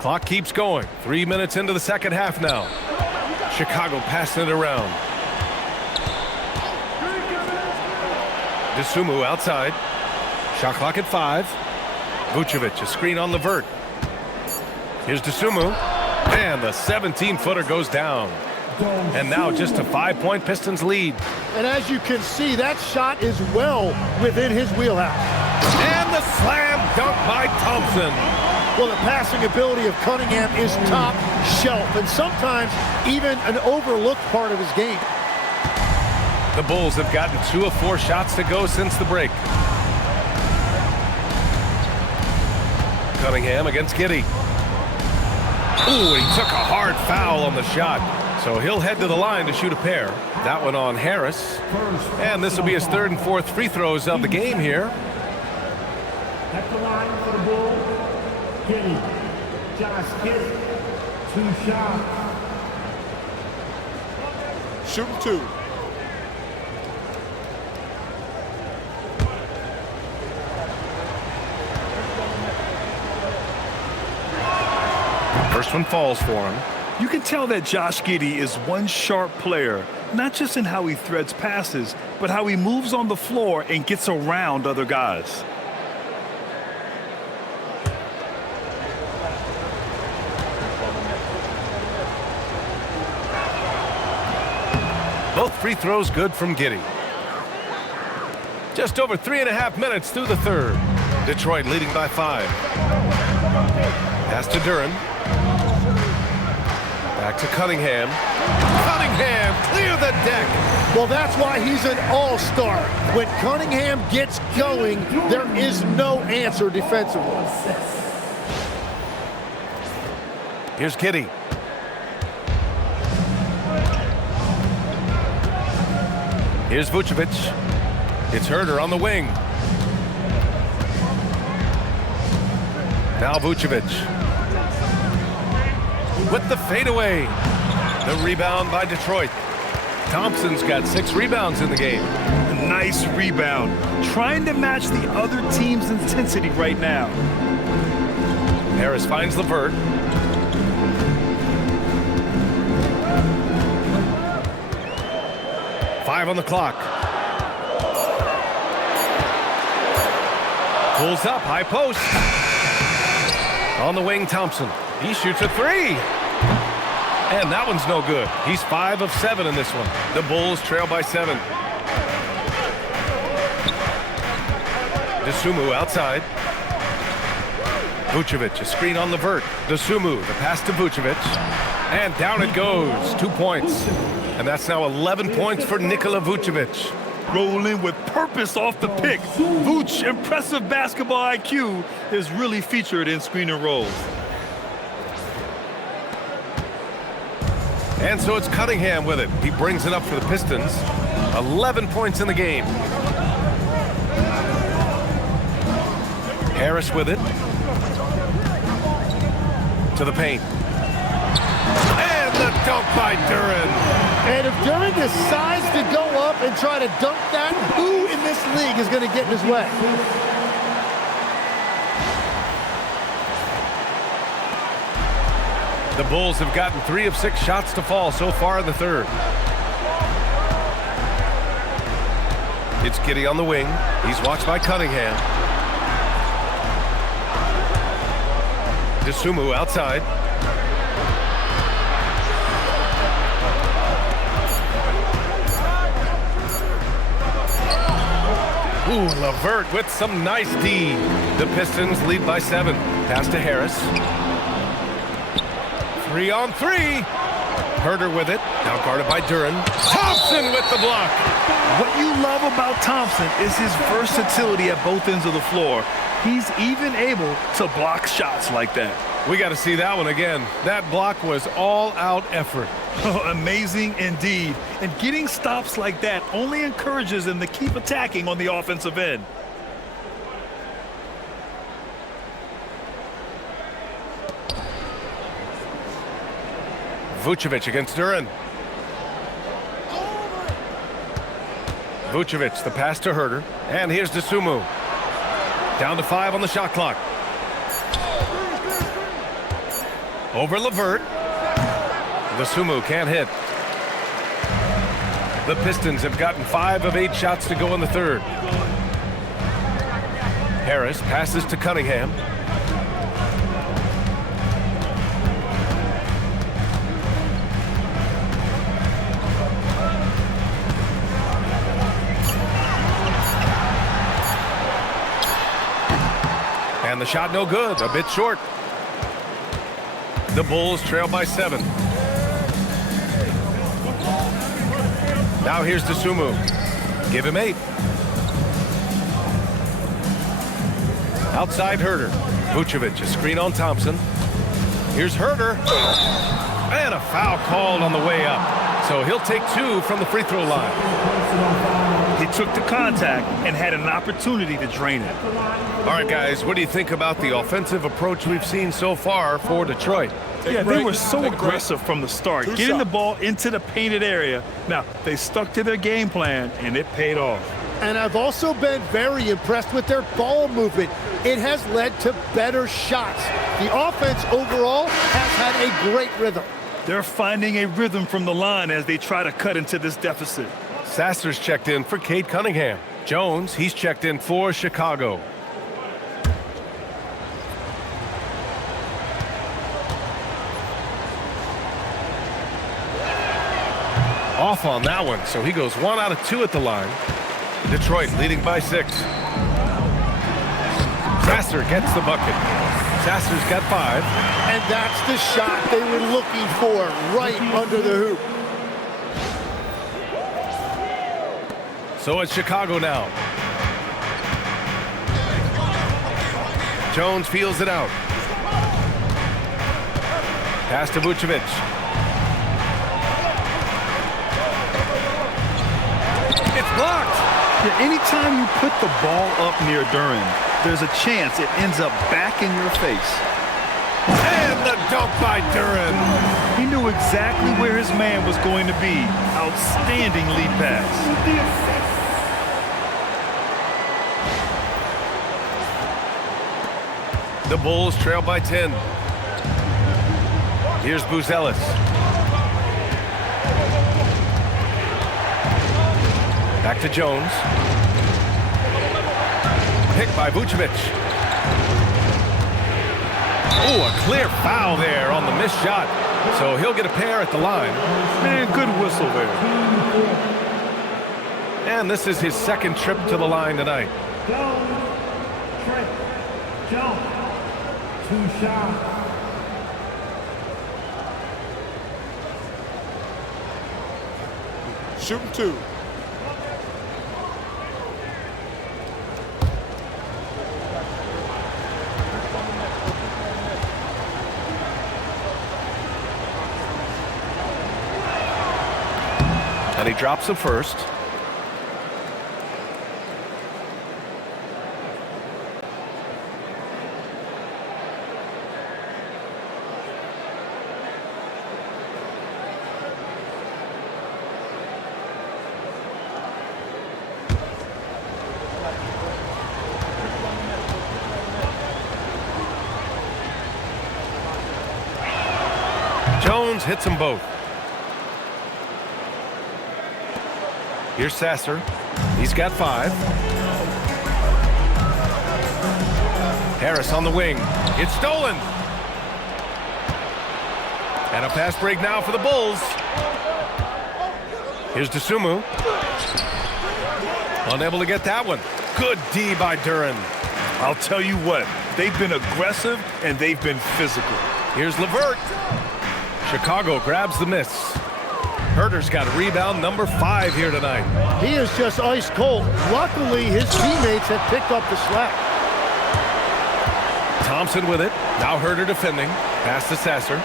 Clock keeps going. 3 minutes into the second half now. Chicago passing it around. Dosunmu outside. Shot clock at 5. Vucevic, a screen on Levert. Here's Dosunmu. And the 17-footer goes down. And now just a 5-point Pistons lead. And as you can see, that shot is well within his wheelhouse. And the slam dunk by Thompson. Well, the passing ability of Cunningham is top shelf, and sometimes even an overlooked part of his game. The Bulls have gotten 2 of 4 shots to go since the break. Cunningham against Giddey. Ooh, he took a hard foul on the shot. So he'll head to the line to shoot a pair. That one on Harris. And this will be his 3rd and 4th free throws of the game here. At the line for the Bulls, Giddey, Josh Giddey, 2 shots. Shooting 2. First one falls for him. You can tell that Josh Giddey is one sharp player, not just in how he threads passes, but how he moves on the floor and gets around other guys. Both free throws good from Giddey. Just over 3.5 minutes through the third. Detroit leading by 5. Pass to Duren. Back to Cunningham. Cunningham, clear the deck. Well, that's why he's an all-star. When Cunningham gets going, there is no answer defensively. Here's Giddey. Here's Vucevic. It's Herder on the wing. Now Vucevic. With the fadeaway. The rebound by Detroit. Thompson's got 6 rebounds in the game. Nice rebound. Trying to match the other team's intensity right now. Harris finds LeVert. Five on the clock. Pulls up, high post. On the wing, Thompson. He shoots a three. And that one's no good. He's 5 of 7 in this one. The Bulls trail by 7. Dosunmu outside. Vucevic, a screen on LeVert. Dosunmu, the pass to Vucevic. And down it goes. 2 points. And that's now 11 points for Nikola Vucevic. Rolling with purpose off the pick. Vooch, impressive basketball IQ, is really featured in screen and rolls. And so it's Cunningham with it. He brings it up for the Pistons. 11 points in the game. Harris with it. To the paint. And the dunk by Duren. And if Duren decides to go up and try to dunk that, who in this league is going to get in his way? The Bulls have gotten 3 of 6 shots to fall so far in the third. It's Giddey on the wing. He's watched by Cunningham. Dosunmu outside. Ooh, LeVert with some nice D. The Pistons lead by 7. Pass to Harris. 3 on 3. Herder with it. Now guarded by Duren. Thompson with the block. What you love about Thompson is his versatility at both ends of the floor. He's even able to block shots like that. We got to see that one again. That block was all-out effort. Oh, amazing indeed. And getting stops like that only encourages them to keep attacking on the offensive end. Vucevic against Duren. Vucevic, the pass to Herder. And here's Dosunmu. Down to 5 on the shot clock. Over LeVert. Dosunmu can't hit. The Pistons have gotten 5 of 8 shots to go in the third. Harris passes to Cunningham. And the shot no good, a bit short. The Bulls trail by 7. Now here's Dosunmu. Give him 8. Outside Herder. Vucevic, a screen on Thompson. Here's Herder. And a foul called on the way up. So he'll take 2 from the free throw line. He took the contact and had an opportunity to drain it. All right, guys, what do you think about the offensive approach we've seen so far for Detroit? Yeah, they were so aggressive from the start, getting the ball into the painted area. Now, they stuck to their game plan, and it paid off. And I've also been very impressed with their ball movement. It has led to better shots. The offense overall has had a great rhythm. They're finding a rhythm from the line as they try to cut into this deficit. Sasser's checked in for Cade Cunningham. Jones, he's checked in for Chicago. Off on that one, so he goes 1 out of 2 at the line. Detroit leading by 6. Sasser gets the bucket. Sasser's got 5. And that's the shot they were looking for, right under the hoop. So it's Chicago now. Jones feels it out. Pass to Vucevic. It's blocked. Yeah, anytime you put the ball up near Duren, there's a chance it ends up back in your face. And the dunk by Duren. He knew exactly where his man was going to be. Outstanding lead pass. The Bulls trail by 10. Here's Buzelis. Back to Jones. Picked by Vucevic. Oh, a clear foul there on the missed shot. So he'll get a pair at the line. Man, good whistle there. And this is his second trip to the line tonight. Trip, jump, 2 shots. Shooting 2. And he drops the first. Jones hits them both. Here's Sasser. He's got 5. Harris on the wing. It's stolen. And a fast break now for the Bulls. Here's Dosunmu. Unable to get that one. Good D by Duren. I'll tell you what, they've been aggressive and they've been physical. Here's LeVert. Chicago grabs the miss. Herter's got rebound number 5 here tonight. He is just ice cold. Luckily, his teammates have picked up the slack. Thompson with it. Now Herter defending. Pass to Sasser.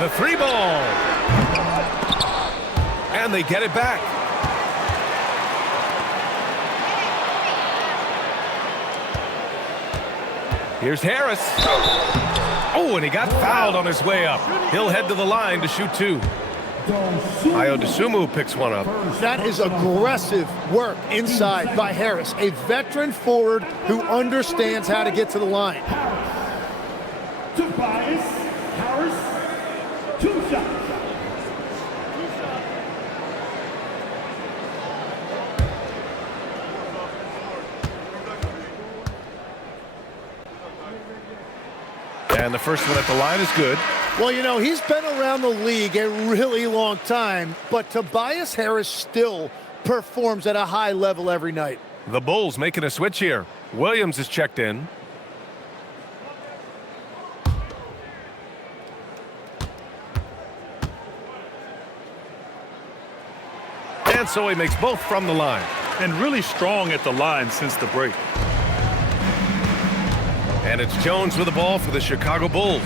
The 3-ball. And they get it back. Here's Harris. Oh, and he got fouled on his way up. He'll head to the line to shoot 2. Dosunmu picks one up. That is aggressive work inside by Harris, a veteran forward who understands how to get to the line. Tobias Harris, 2 shots. And the first one at the line is good. Well, you know, he's been around the league a really long time, but Tobias Harris still performs at a high level every night. The Bulls making a switch here. Williams is checked in. And so he makes both from the line. And really strong at the line since the break. And it's Jones with the ball for the Chicago Bulls.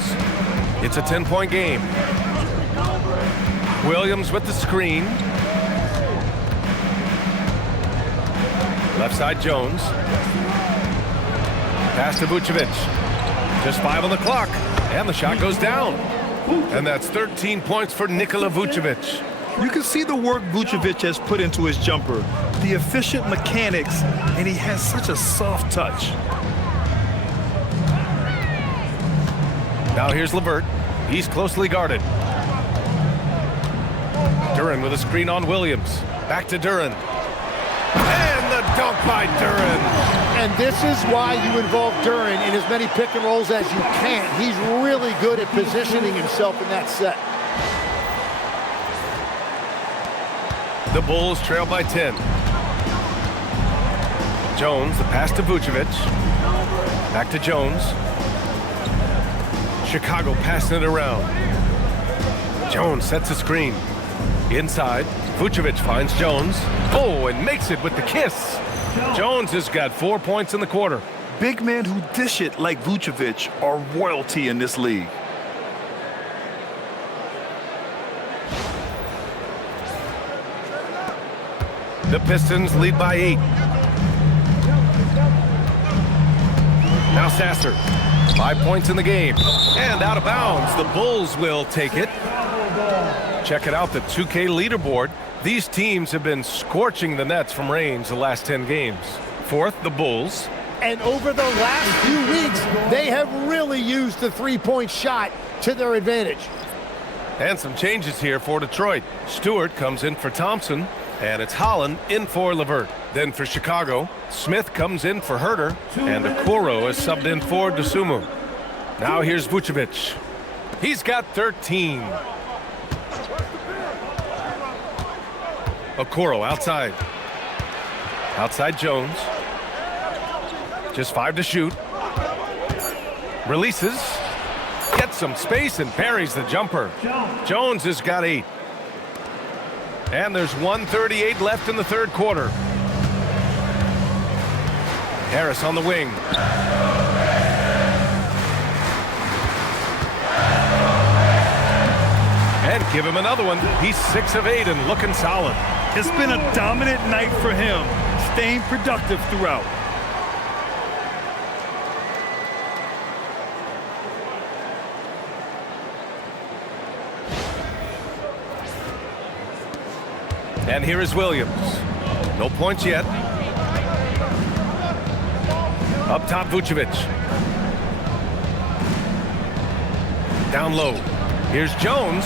It's a 10-point game. Williams with the screen. Left side Jones. Pass to Vucevic. Just 5 on the clock. And the shot goes down. And that's 13 points for Nikola Vucevic. You can see the work Vucevic has put into his jumper, the efficient mechanics, and he has such a soft touch. Now here's LeVert. He's closely guarded. Duren with a screen on Williams. Back to Duren. And the dunk by Duren. And this is why you involve Duren in as many pick and rolls as you can. He's really good at positioning himself in that set. The Bulls trail by 10. Jones, the pass to Vucevic. Back to Jones. Chicago passing it around. Jones sets a screen. Inside, Vucevic finds Jones. Oh, and makes it with the kiss. Jones has got 4 points in the quarter. Big men who dish it like Vucevic are royalty in this league. The Pistons lead by 8. Now Sasser. 5 points in the game. And out of bounds. The Bulls will take it. Check it out, the 2K leaderboard. These teams have been scorching the nets from range the last 10 games. 4th, the Bulls. And over the last few weeks, they have really used the three-point shot to their advantage. And some changes here for Detroit. Stewart comes in for Thompson, and it's Holland in for LeVert. Then for Chicago, Smith comes in for Herter, and Okoro is subbed in for Dosunmu. Now here's Vucevic. He's got 13. Okoro outside. Outside Jones. Just 5 to shoot. Releases. Gets some space and parries the jumper. Jones has got 8. And there's 1:38 left in the third quarter. Harris on the wing. And give him another one. He's 6 of 8 and looking solid. It's been a dominant night for him, staying productive throughout. And here is Williams. No points yet. Up top, Vucevic. Down low. Here's Jones.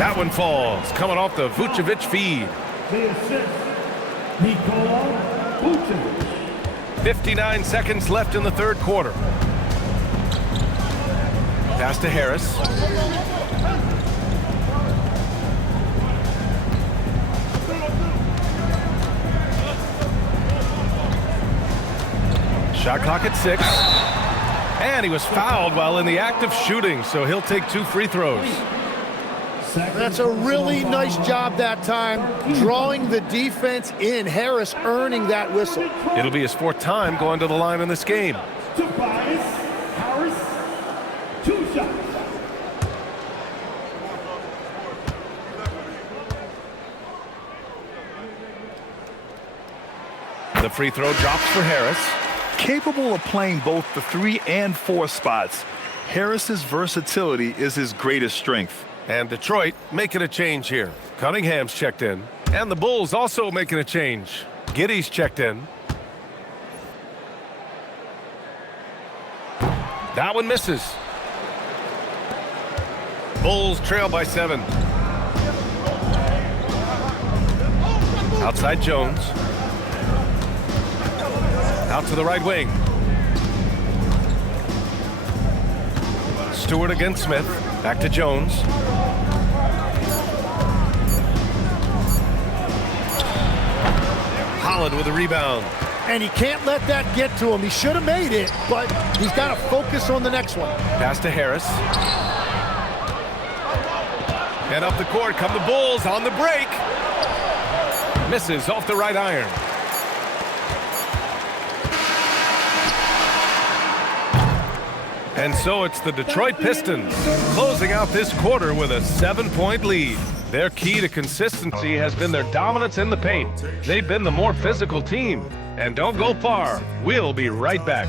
That one falls. Coming off the Vucevic feed. The assist, Nikola Vucevic. 59 seconds left in the third quarter. Pass to Harris. Shot clock at 6. And he was fouled while in the act of shooting, so he'll take 2 free throws. That's a really nice job that time, drawing the defense in. Harris earning that whistle. It'll be his 4th time going to the line in this game. Tobias Harris, 2 shots. The free throw drops for Harris. Capable of playing both the 3 and 4 spots, Harris's versatility is his greatest strength. And Detroit making a change here. Cunningham's checked in. And the Bulls also making a change. Giddey's checked in. That one misses. Bulls trail by 7. Outside Jones. Out to the right wing. Stewart against Smith. Back to Jones. Holland with a rebound. And he can't let that get to him. He should have made it, but he's got to focus on the next one. Pass to Harris. And up the court come the Bulls on the break. Misses off the right iron. And so it's the Detroit Pistons closing out this quarter with a 7-point lead. Their key to consistency has been their dominance in the paint. They've been the more physical team. And don't go far. We'll be right back.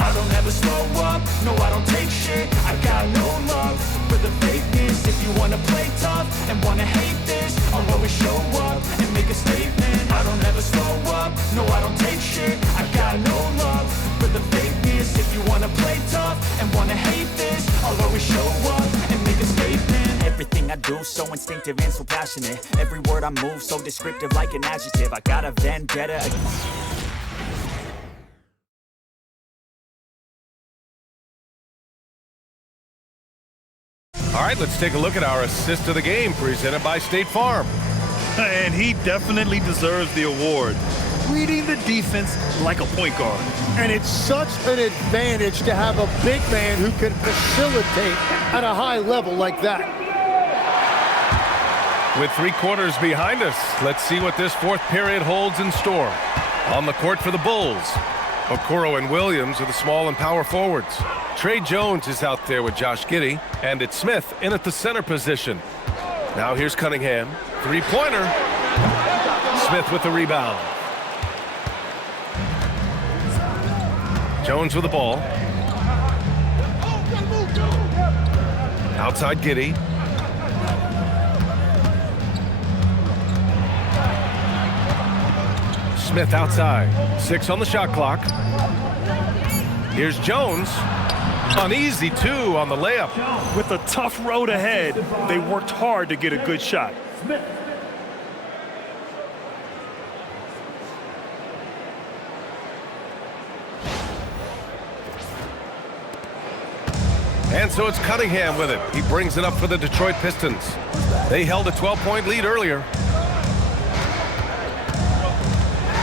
I don't ever slow up, no I don't take shit. I got no love for the fakeness. If you wanna play tough and wanna hate this, I'll always show up and make a statement. I don't ever slow up, no I don't take shit. I got no love for the fakeness. If you wanna play tough and wanna hate this, I'll always show up and make a statement. Everything I do so instinctive and so passionate. Every word I move so descriptive like an adjective. I got a vendetta against... All right, let's take a look at our assist of the game presented by State Farm. And he definitely deserves the award. Reading the defense like a point guard. And it's such an advantage to have a big man who can facilitate at a high level like that. With 3 quarters behind us, let's see what this 4th period holds in store. On the court for the Bulls, Okoro and Williams are the small and power forwards. Trey Jones is out there with Josh Giddey, and it's Smith in at the center position. Now here's Cunningham. 3-pointer. Smith with the rebound. Jones with the ball. Outside Giddey. Smith outside. 6 on the shot clock. Here's Jones. An easy 2 on the layup. With a tough road ahead, they worked hard to get a good shot. And so it's Cunningham with it. He brings it up for the Detroit Pistons. They held a 12-point lead earlier.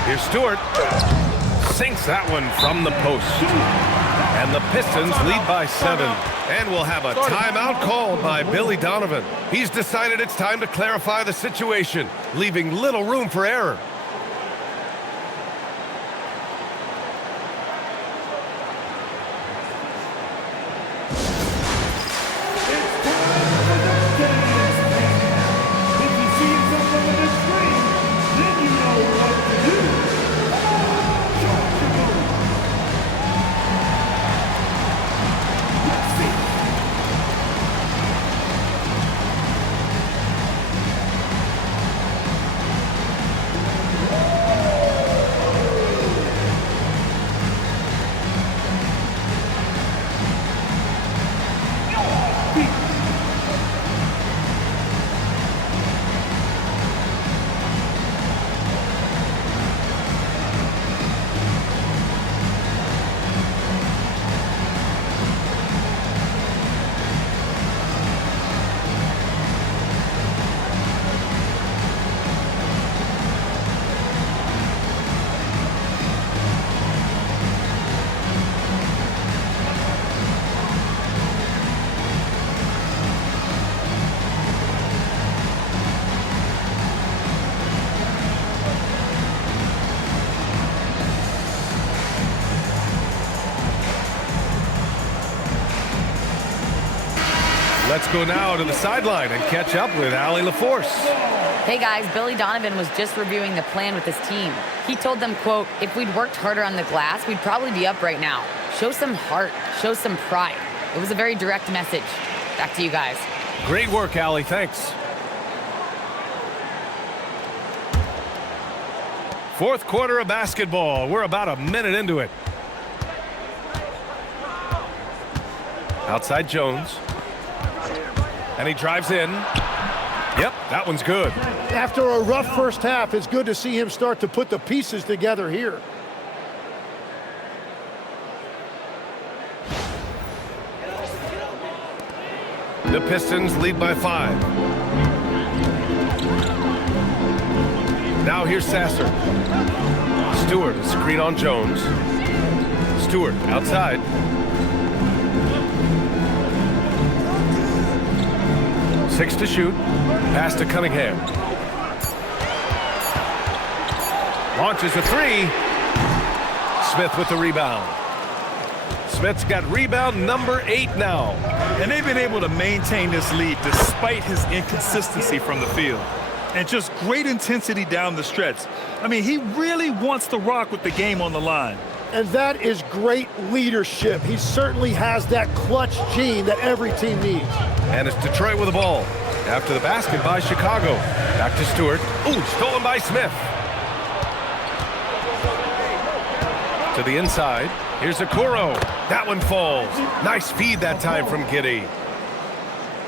Here's Stewart. Sinks that one from the post. And the Pistons lead by 7. And we'll have a timeout called by Billy Donovan. He's decided it's time to clarify the situation, leaving little room for error. Let's go now to the sideline and catch up with Allie LaForce. Hey guys, Billy Donovan was just reviewing the plan with his team. He told them, quote, if we'd worked harder on the glass, we'd probably be up right now. Show some heart, show some pride. It was a very direct message. Back to you guys. Great work, Allie, thanks. Fourth quarter of basketball. We're about a minute into it. Outside Jones. And he drives in. Yep, that one's good. After a rough first half, it's good to see him start to put the pieces together here. The Pistons lead by 5. Now here's Sasser. Stewart, screen on Jones. Stewart outside. Six to shoot. Pass to Cunningham. Launches a 3. Smith with the rebound. Smith's got rebound number 8 now. And they've been able to maintain this lead despite his inconsistency from the field. And just great intensity down the stretch. I mean, he really wants to rock with the game on the line. And that is great leadership. He certainly has that clutch gene that every team needs. And it's Detroit with the ball. After the basket by Chicago. Back to Stewart. Ooh, stolen by Smith. To the inside. Here's Okoro. That one falls. Nice feed that time from Giddey.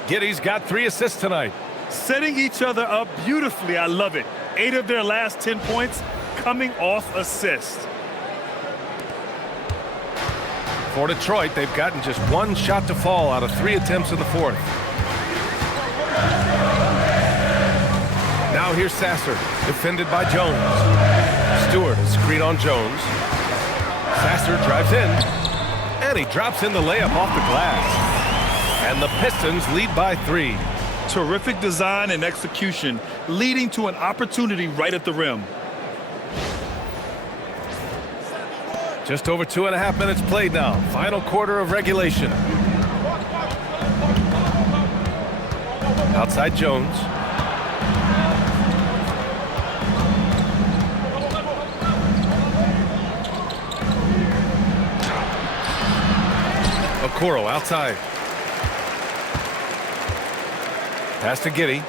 Giddey's got 3 assists tonight. Setting each other up beautifully. I love it. 8 of their last 10 points coming off assists. For Detroit, they've gotten just 1 shot to fall out of 3 attempts in the fourth. Now here's Sasser, defended by Jones. Stewart, a screen on Jones. Sasser drives in, and he drops in the layup off the glass. And the Pistons lead by 3. Terrific design and execution, leading to an opportunity right at the rim. Just over 2.5 minutes played now. Final quarter of regulation. Outside Jones. Okoro outside. Pass to Giddey.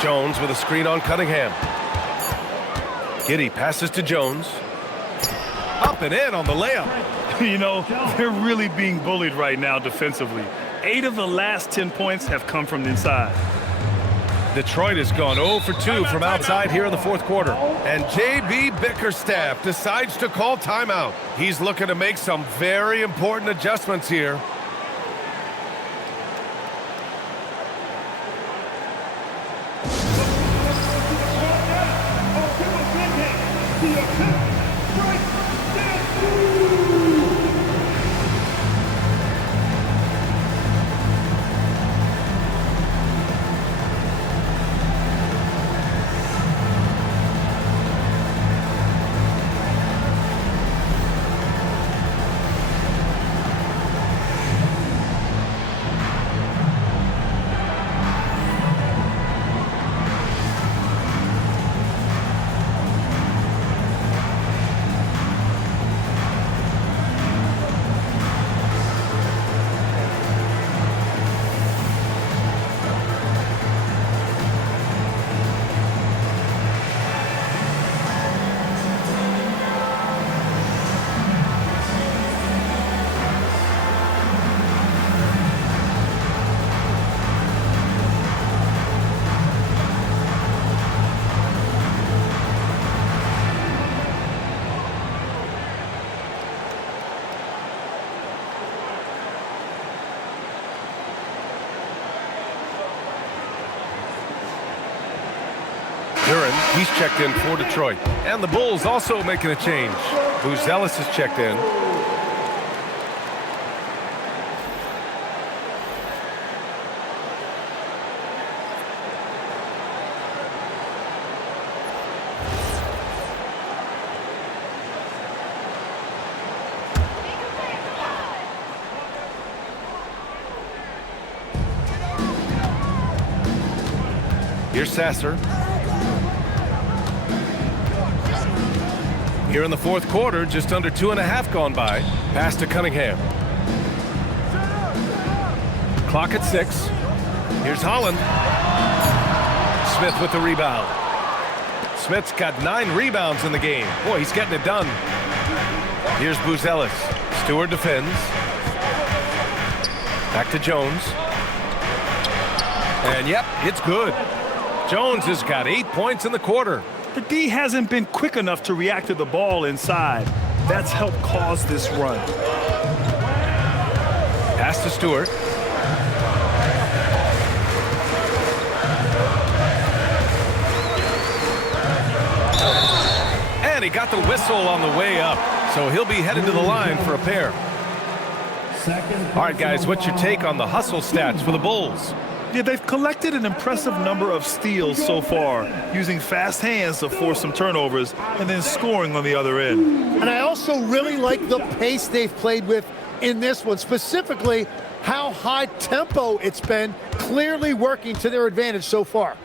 Jones with a screen on Cunningham. Giddey passes to Jones. Up and in on the layup. You know, they're really being bullied right now defensively. 8 of the last 10 points have come from the inside. Detroit has gone 0 for 2 from outside here in the fourth quarter. And J.B. Bickerstaff decides to call timeout. He's looking to make some very important adjustments here. Duren, he's checked in for Detroit. And the Bulls also making a change. Buzelis is checked in. Here's Sasser. Here in the fourth quarter, just under 2.5 gone by. Pass to Cunningham. Clock at 6. Here's Holland. Smith with the rebound. Smith's got 9 rebounds in the game. Boy, he's getting it done. Here's Buzelis. Stewart defends. Back to Jones. And yep, it's good. Jones has got 8 points in the quarter. The D hasn't been quick enough to react to the ball inside. That's helped cause this run. Pass to Stewart. And he got the whistle on the way up, so he'll be headed to the line for a pair. All right, guys, what's your take on the hustle stats for the Bulls? Yeah, they've collected an impressive number of steals so far, using fast hands to force some turnovers and then scoring on the other end. And I also really like the pace they've played with in this one, specifically how high tempo it's been, clearly working to their advantage so far.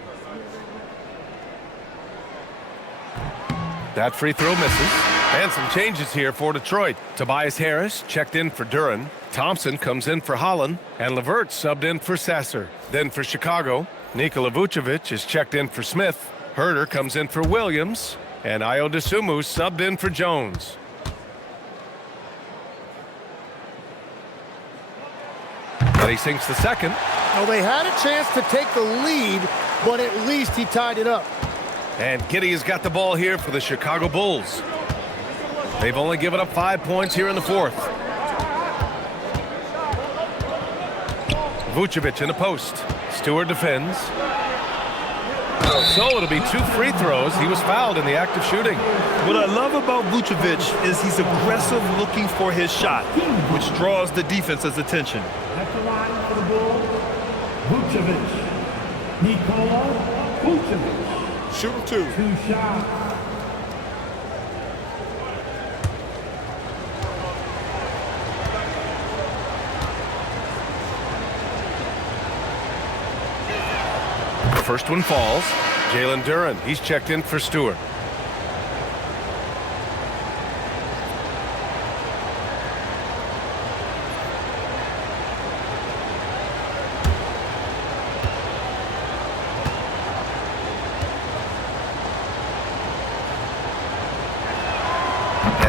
That free throw misses. And some changes here for Detroit. Tobias Harris checked in for Duren. Thompson comes in for Holland. And Levert subbed in for Sasser. Then for Chicago, Nikola Vucevic is checked in for Smith. Herder comes in for Williams. And Ayo Dosunmu subbed in for Jones. And he sinks the second. Well, they had a chance to take the lead, but at least he tied it up. And Giddey has got the ball here for the Chicago Bulls. They've only given up 5 points here in the fourth. Vucevic in the post. Stewart defends. So it'll be 2 free throws. He was fouled in the act of shooting. What I love about Vucevic is he's aggressive looking for his shot, which draws the defense's attention. At the line for the Bulls, Vucevic. Nikola Vucevic. Shooting 2. 2 shots. First one falls. Jalen Duren, he's checked in for Stewart.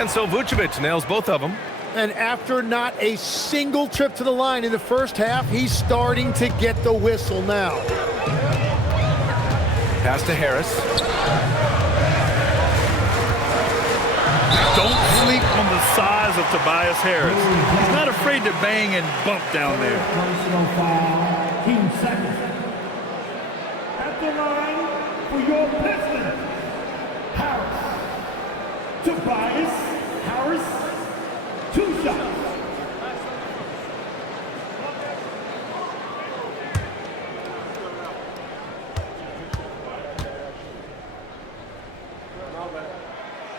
And so Vucevic nails both of them. And after not a single trip to the line in the first half, he's starting to get the whistle now. Pass to Harris. Don't sleep on the size of Tobias Harris. He's not afraid to bang and bump down there. Personal foul, team second. At the line for your Pistons, Harris. Tobias Harris, 2 shots.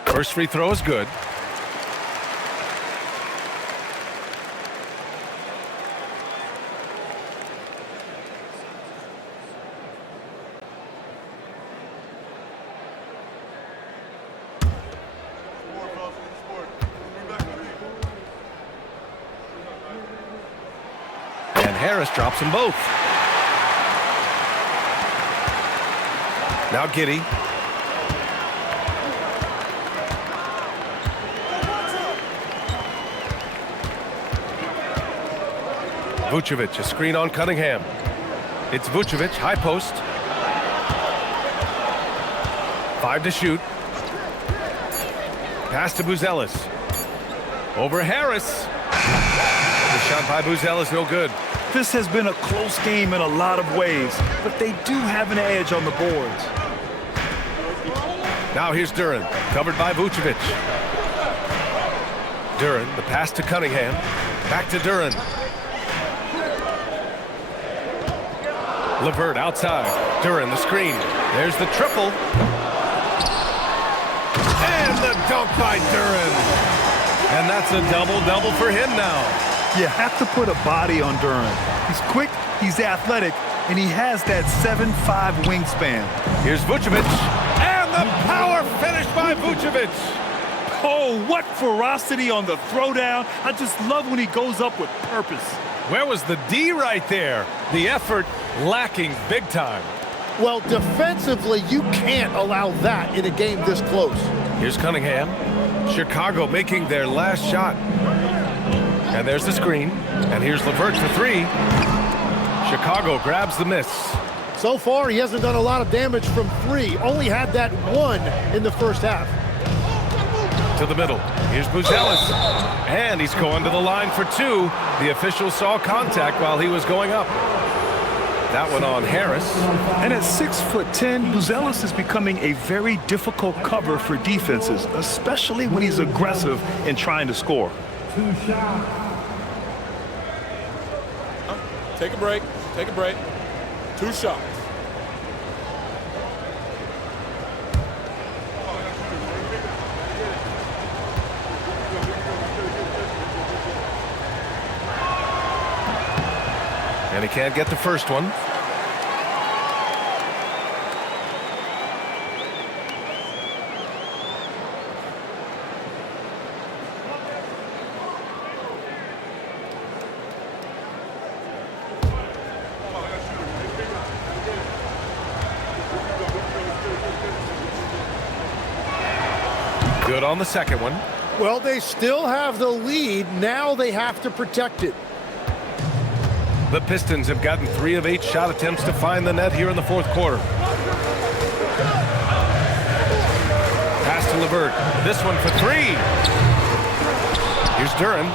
First free throw is good. And Harris drops them both. Now Giddey. Vucevic, a screen on Cunningham. It's Vucevic, high post. 5 to shoot. Pass to Buzelis. Over Harris. The shot by Buzelis, no good. This has been a close game in a lot of ways, but they do have an edge on the boards. Now here's Duren, covered by Vucevic. Duren, the pass to Cunningham. Back to Duren. LeVert outside. Duren, the screen. There's the triple. And the dunk by Duren. And that's a double-double for him now. You have to put a body on Duren. He's quick, he's athletic, and he has that 7'5" wingspan. Here's Vucevic. And the power finish by Vucevic. Oh, what ferocity on the throwdown. I just love when he goes up with purpose. Where was the D right there? The effort lacking big time. Well, defensively, you can't allow that in a game this close. Here's Cunningham. Chicago making their last shot. And there's the screen. And here's LeVert for 3. Chicago grabs the miss. So far, he hasn't done a lot of damage from 3. Only had that 1 in the first half. To the middle. Here's Buzelis. And he's going to the line for 2. The official saw contact while he was going up. That one on Harris. And at 6'10", Buzelis is becoming a very difficult cover for defenses, especially when he's aggressive in trying to score. 2 shots. Take a break. Take a break. 2 shots. And he can't get the first one. Good on the second one. Well, they still have the lead. Now they have to protect it. The Pistons have gotten 3 of 8 shot attempts to find the net here in the fourth quarter. Pass to LeVert. This one for 3. Here's Duren.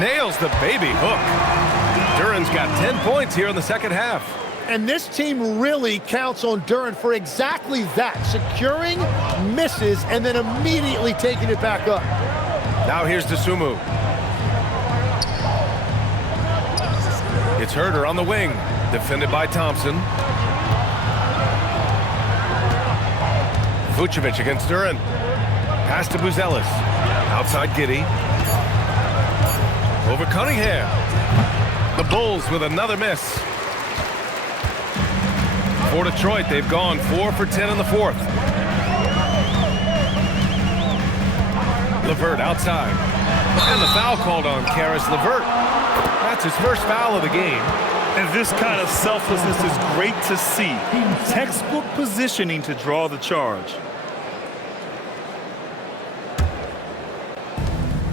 Nails the baby hook. Duren's got 10 points here in the second half. And this team really counts on Duren for exactly that. Securing, misses, and then immediately taking it back up. Now here's Dosunmu. It's Herder on the wing, defended by Thompson. Vucevic against Duren. Pass to Buzelis. Outside Giddey. Over Cunningham. The Bulls with another miss. For Detroit, they've gone 4 for 10 in the fourth. LeVert outside. And the foul called on Caris LeVert. That's his first foul of the game. And this kind of selflessness is great to see. Textbook positioning to draw the charge.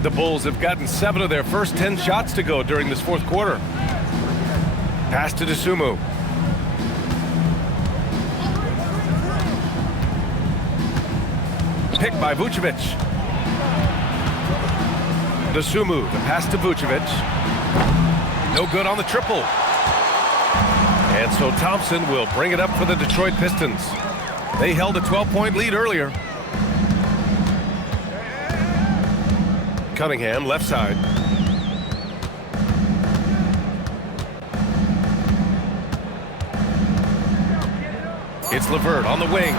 The Bulls have gotten 7 of their first 10 shots to go during this fourth quarter. Pass to Dosunmu. Picked by Vucevic. Dosunmu, the pass to Vucevic. No good on the triple. And so Thompson will bring it up for the Detroit Pistons. They held a 12-point lead earlier. Cunningham, left side. It's LeVert on the wing.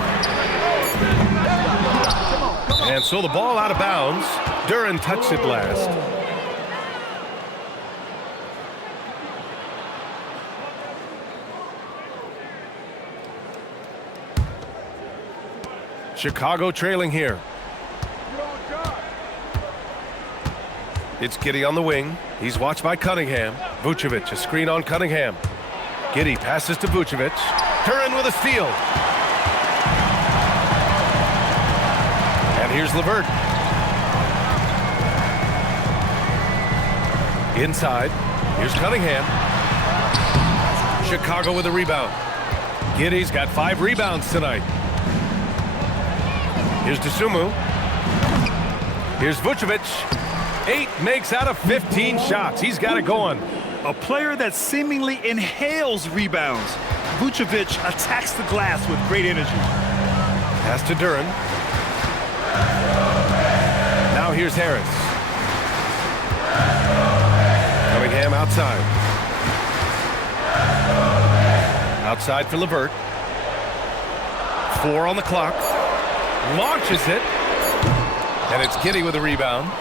And so the ball out of bounds. Duren touched it last. Chicago trailing here. It's Giddey on the wing. He's watched by Cunningham. Vucevic, a screen on Cunningham. Giddey passes to Vucevic. Duren with a steal. And here's LeVert. Inside. Here's Cunningham. Chicago with a rebound. Giddey's got 5 rebounds tonight. Here's Dosunmu. Here's Vucevic. 8 makes out of 15 shots. He's got it going. A player that seemingly inhales rebounds. Vucevic attacks the glass with great energy. Pass to Duren. Now here's Harris. Cunningham outside. Outside for LeVert. 4 on the clock. Launches it. And it's Giddey with a rebound.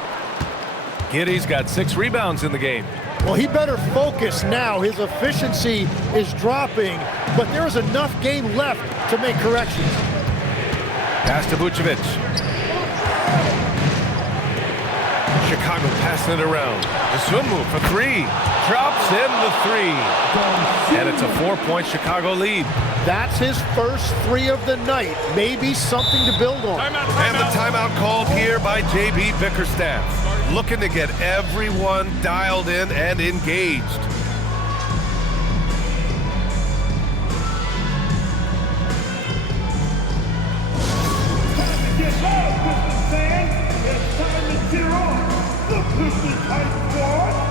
Giddey's got 6 rebounds in the game. Well, he better focus now. His efficiency is dropping, but there is enough game left to make corrections. Pass to Vucevic. Chicago passing it around. Dosunmu for 3. Drops in the 3. And it's a 4-point Chicago lead. That's his first 3 of the night. Maybe something to build on. And the timeout called here by J.B. Bickerstaff. Looking to get everyone dialed in and engaged. Get loud, Pistons fans. It's time to cheer on the Pistons High Squad.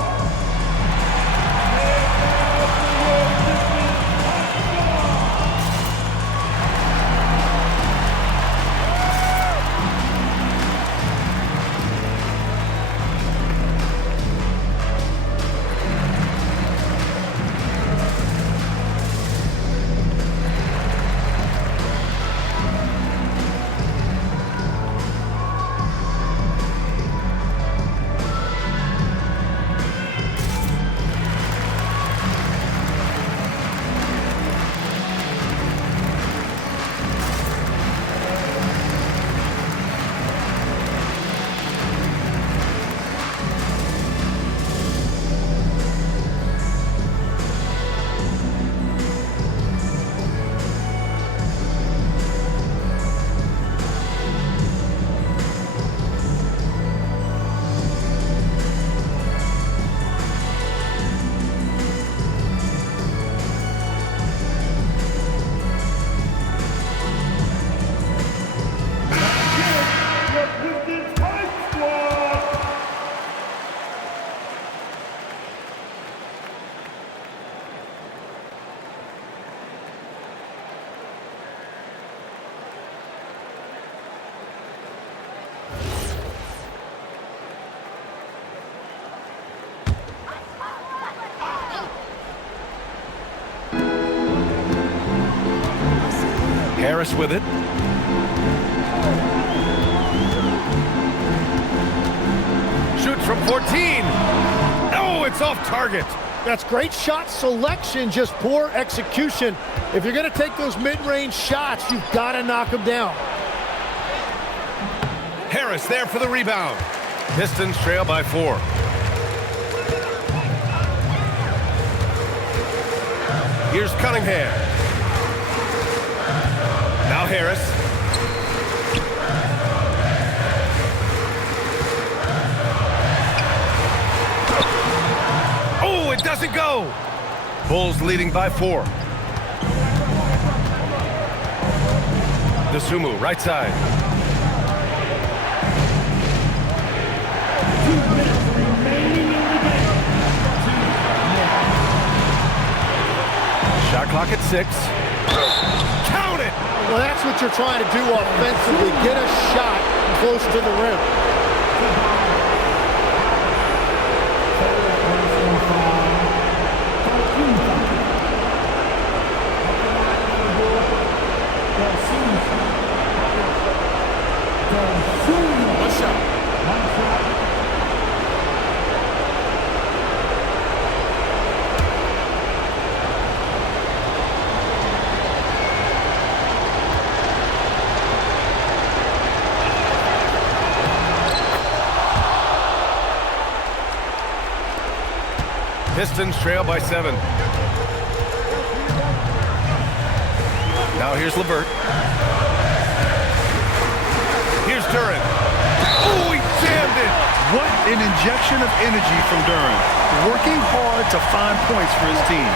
Harris with it. Shoots from 14. Oh, it's off target. That's great shot selection, just poor execution. If you're going to take those mid-range shots, you've got to knock them down. Harris there for the rebound. Pistons trail by 4. Here's Cunningham. Now Harris. he go? Bulls leading by 4. Dosunmu, right side. 2 minutes remaining in the game. Shot clock at 6. Count it! Well, that's what you're trying to do offensively. Get a shot close to the rim. Pistons trail by 7. Now here's LeVert. Here's Duren. Oh, he jammed it! What an injection of energy from Duren. Working hard to find points for his team.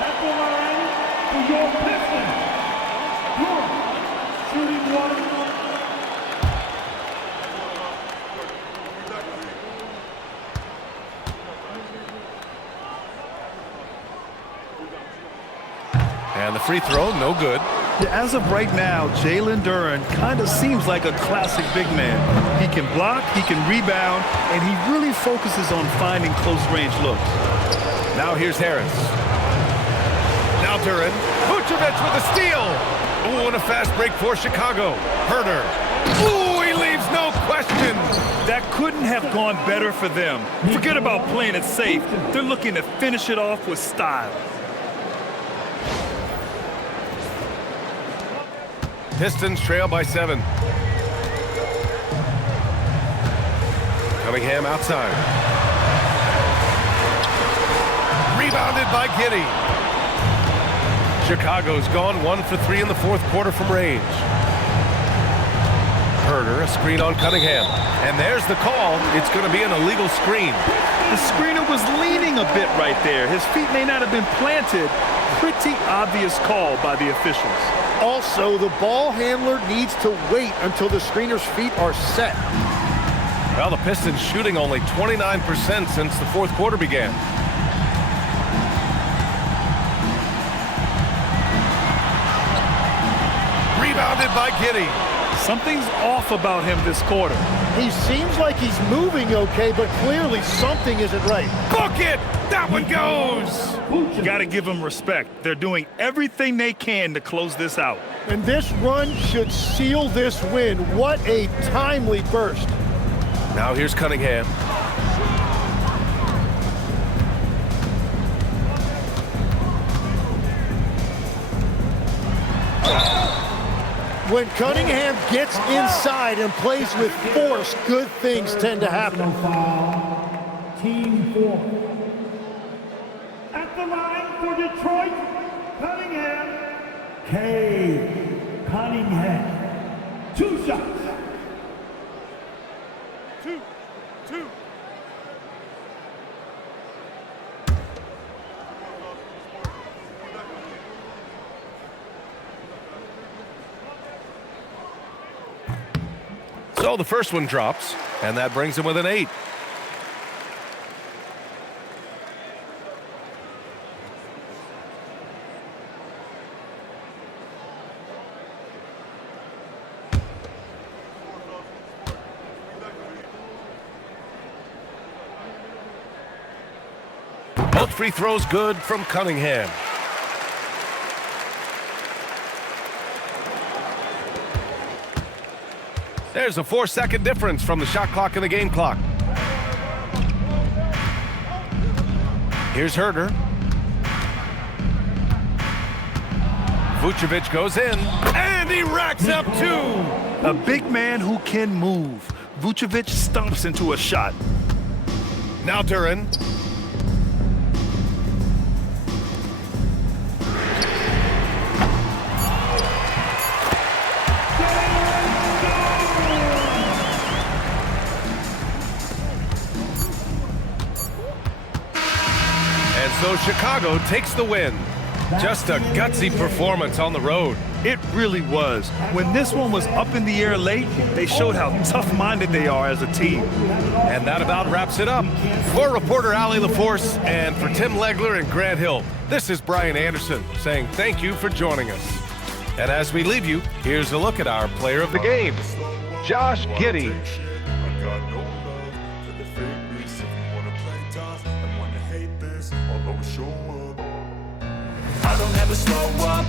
At the line for your Pistons. Shooting 1. And the free throw, no good. As of right now, Jalen Duren kind of seems like a classic big man. He can block, he can rebound, and he really focuses on finding close-range looks. Now here's Harris. Now Duren. Vucevic with a steal. Ooh, and a fast break for Chicago. Herder. Ooh, he leaves no question. That couldn't have gone better for them. Forget about playing it safe. They're looking to finish it off with style. Pistons trail by 7. Cunningham outside. Rebounded by Giddey. Chicago's gone 1 for 3 in the 4th quarter from range. Herder, a screen on Cunningham. And there's the call. It's going to be an illegal screen. The screener was leaning a bit right there. His feet may not have been planted. Pretty obvious call by the officials. Also, the ball handler needs to wait until the screener's feet are set. Well, the Pistons shooting only 29% since the 4th quarter began. Rebounded by Giddey. Something's off about him this quarter. He seems like he's moving okay, but clearly something isn't right. Book it! That one goes! Got to give them respect. They're doing everything they can to close this out. And this run should seal this win. What a timely burst. Now here's Cunningham. When Cunningham gets inside and plays with force, good things tend to happen. Team 4. At the line for Detroit, Cunningham. Cade Cunningham. 2 shots. 2. So the first one drops, and that brings him with an 8. Both free throws good from Cunningham. There's a 4-second difference from the shot clock and the game clock. Here's Herder. Vucevic goes in, and he racks up 2. A big man who can move. Vucevic stomps into a shot. Now Duren. Chicago takes the win. Just a gutsy performance on the road. It really was. When this one was up in the air late, they showed how tough-minded they are as a team. And that about wraps it up. For reporter Allie LaForce and for Tim Legler and Grant Hill, this is Brian Anderson saying thank you for joining us. And as we leave you, here's a look at our player of the game, Josh Giddey. I don't ever slow up.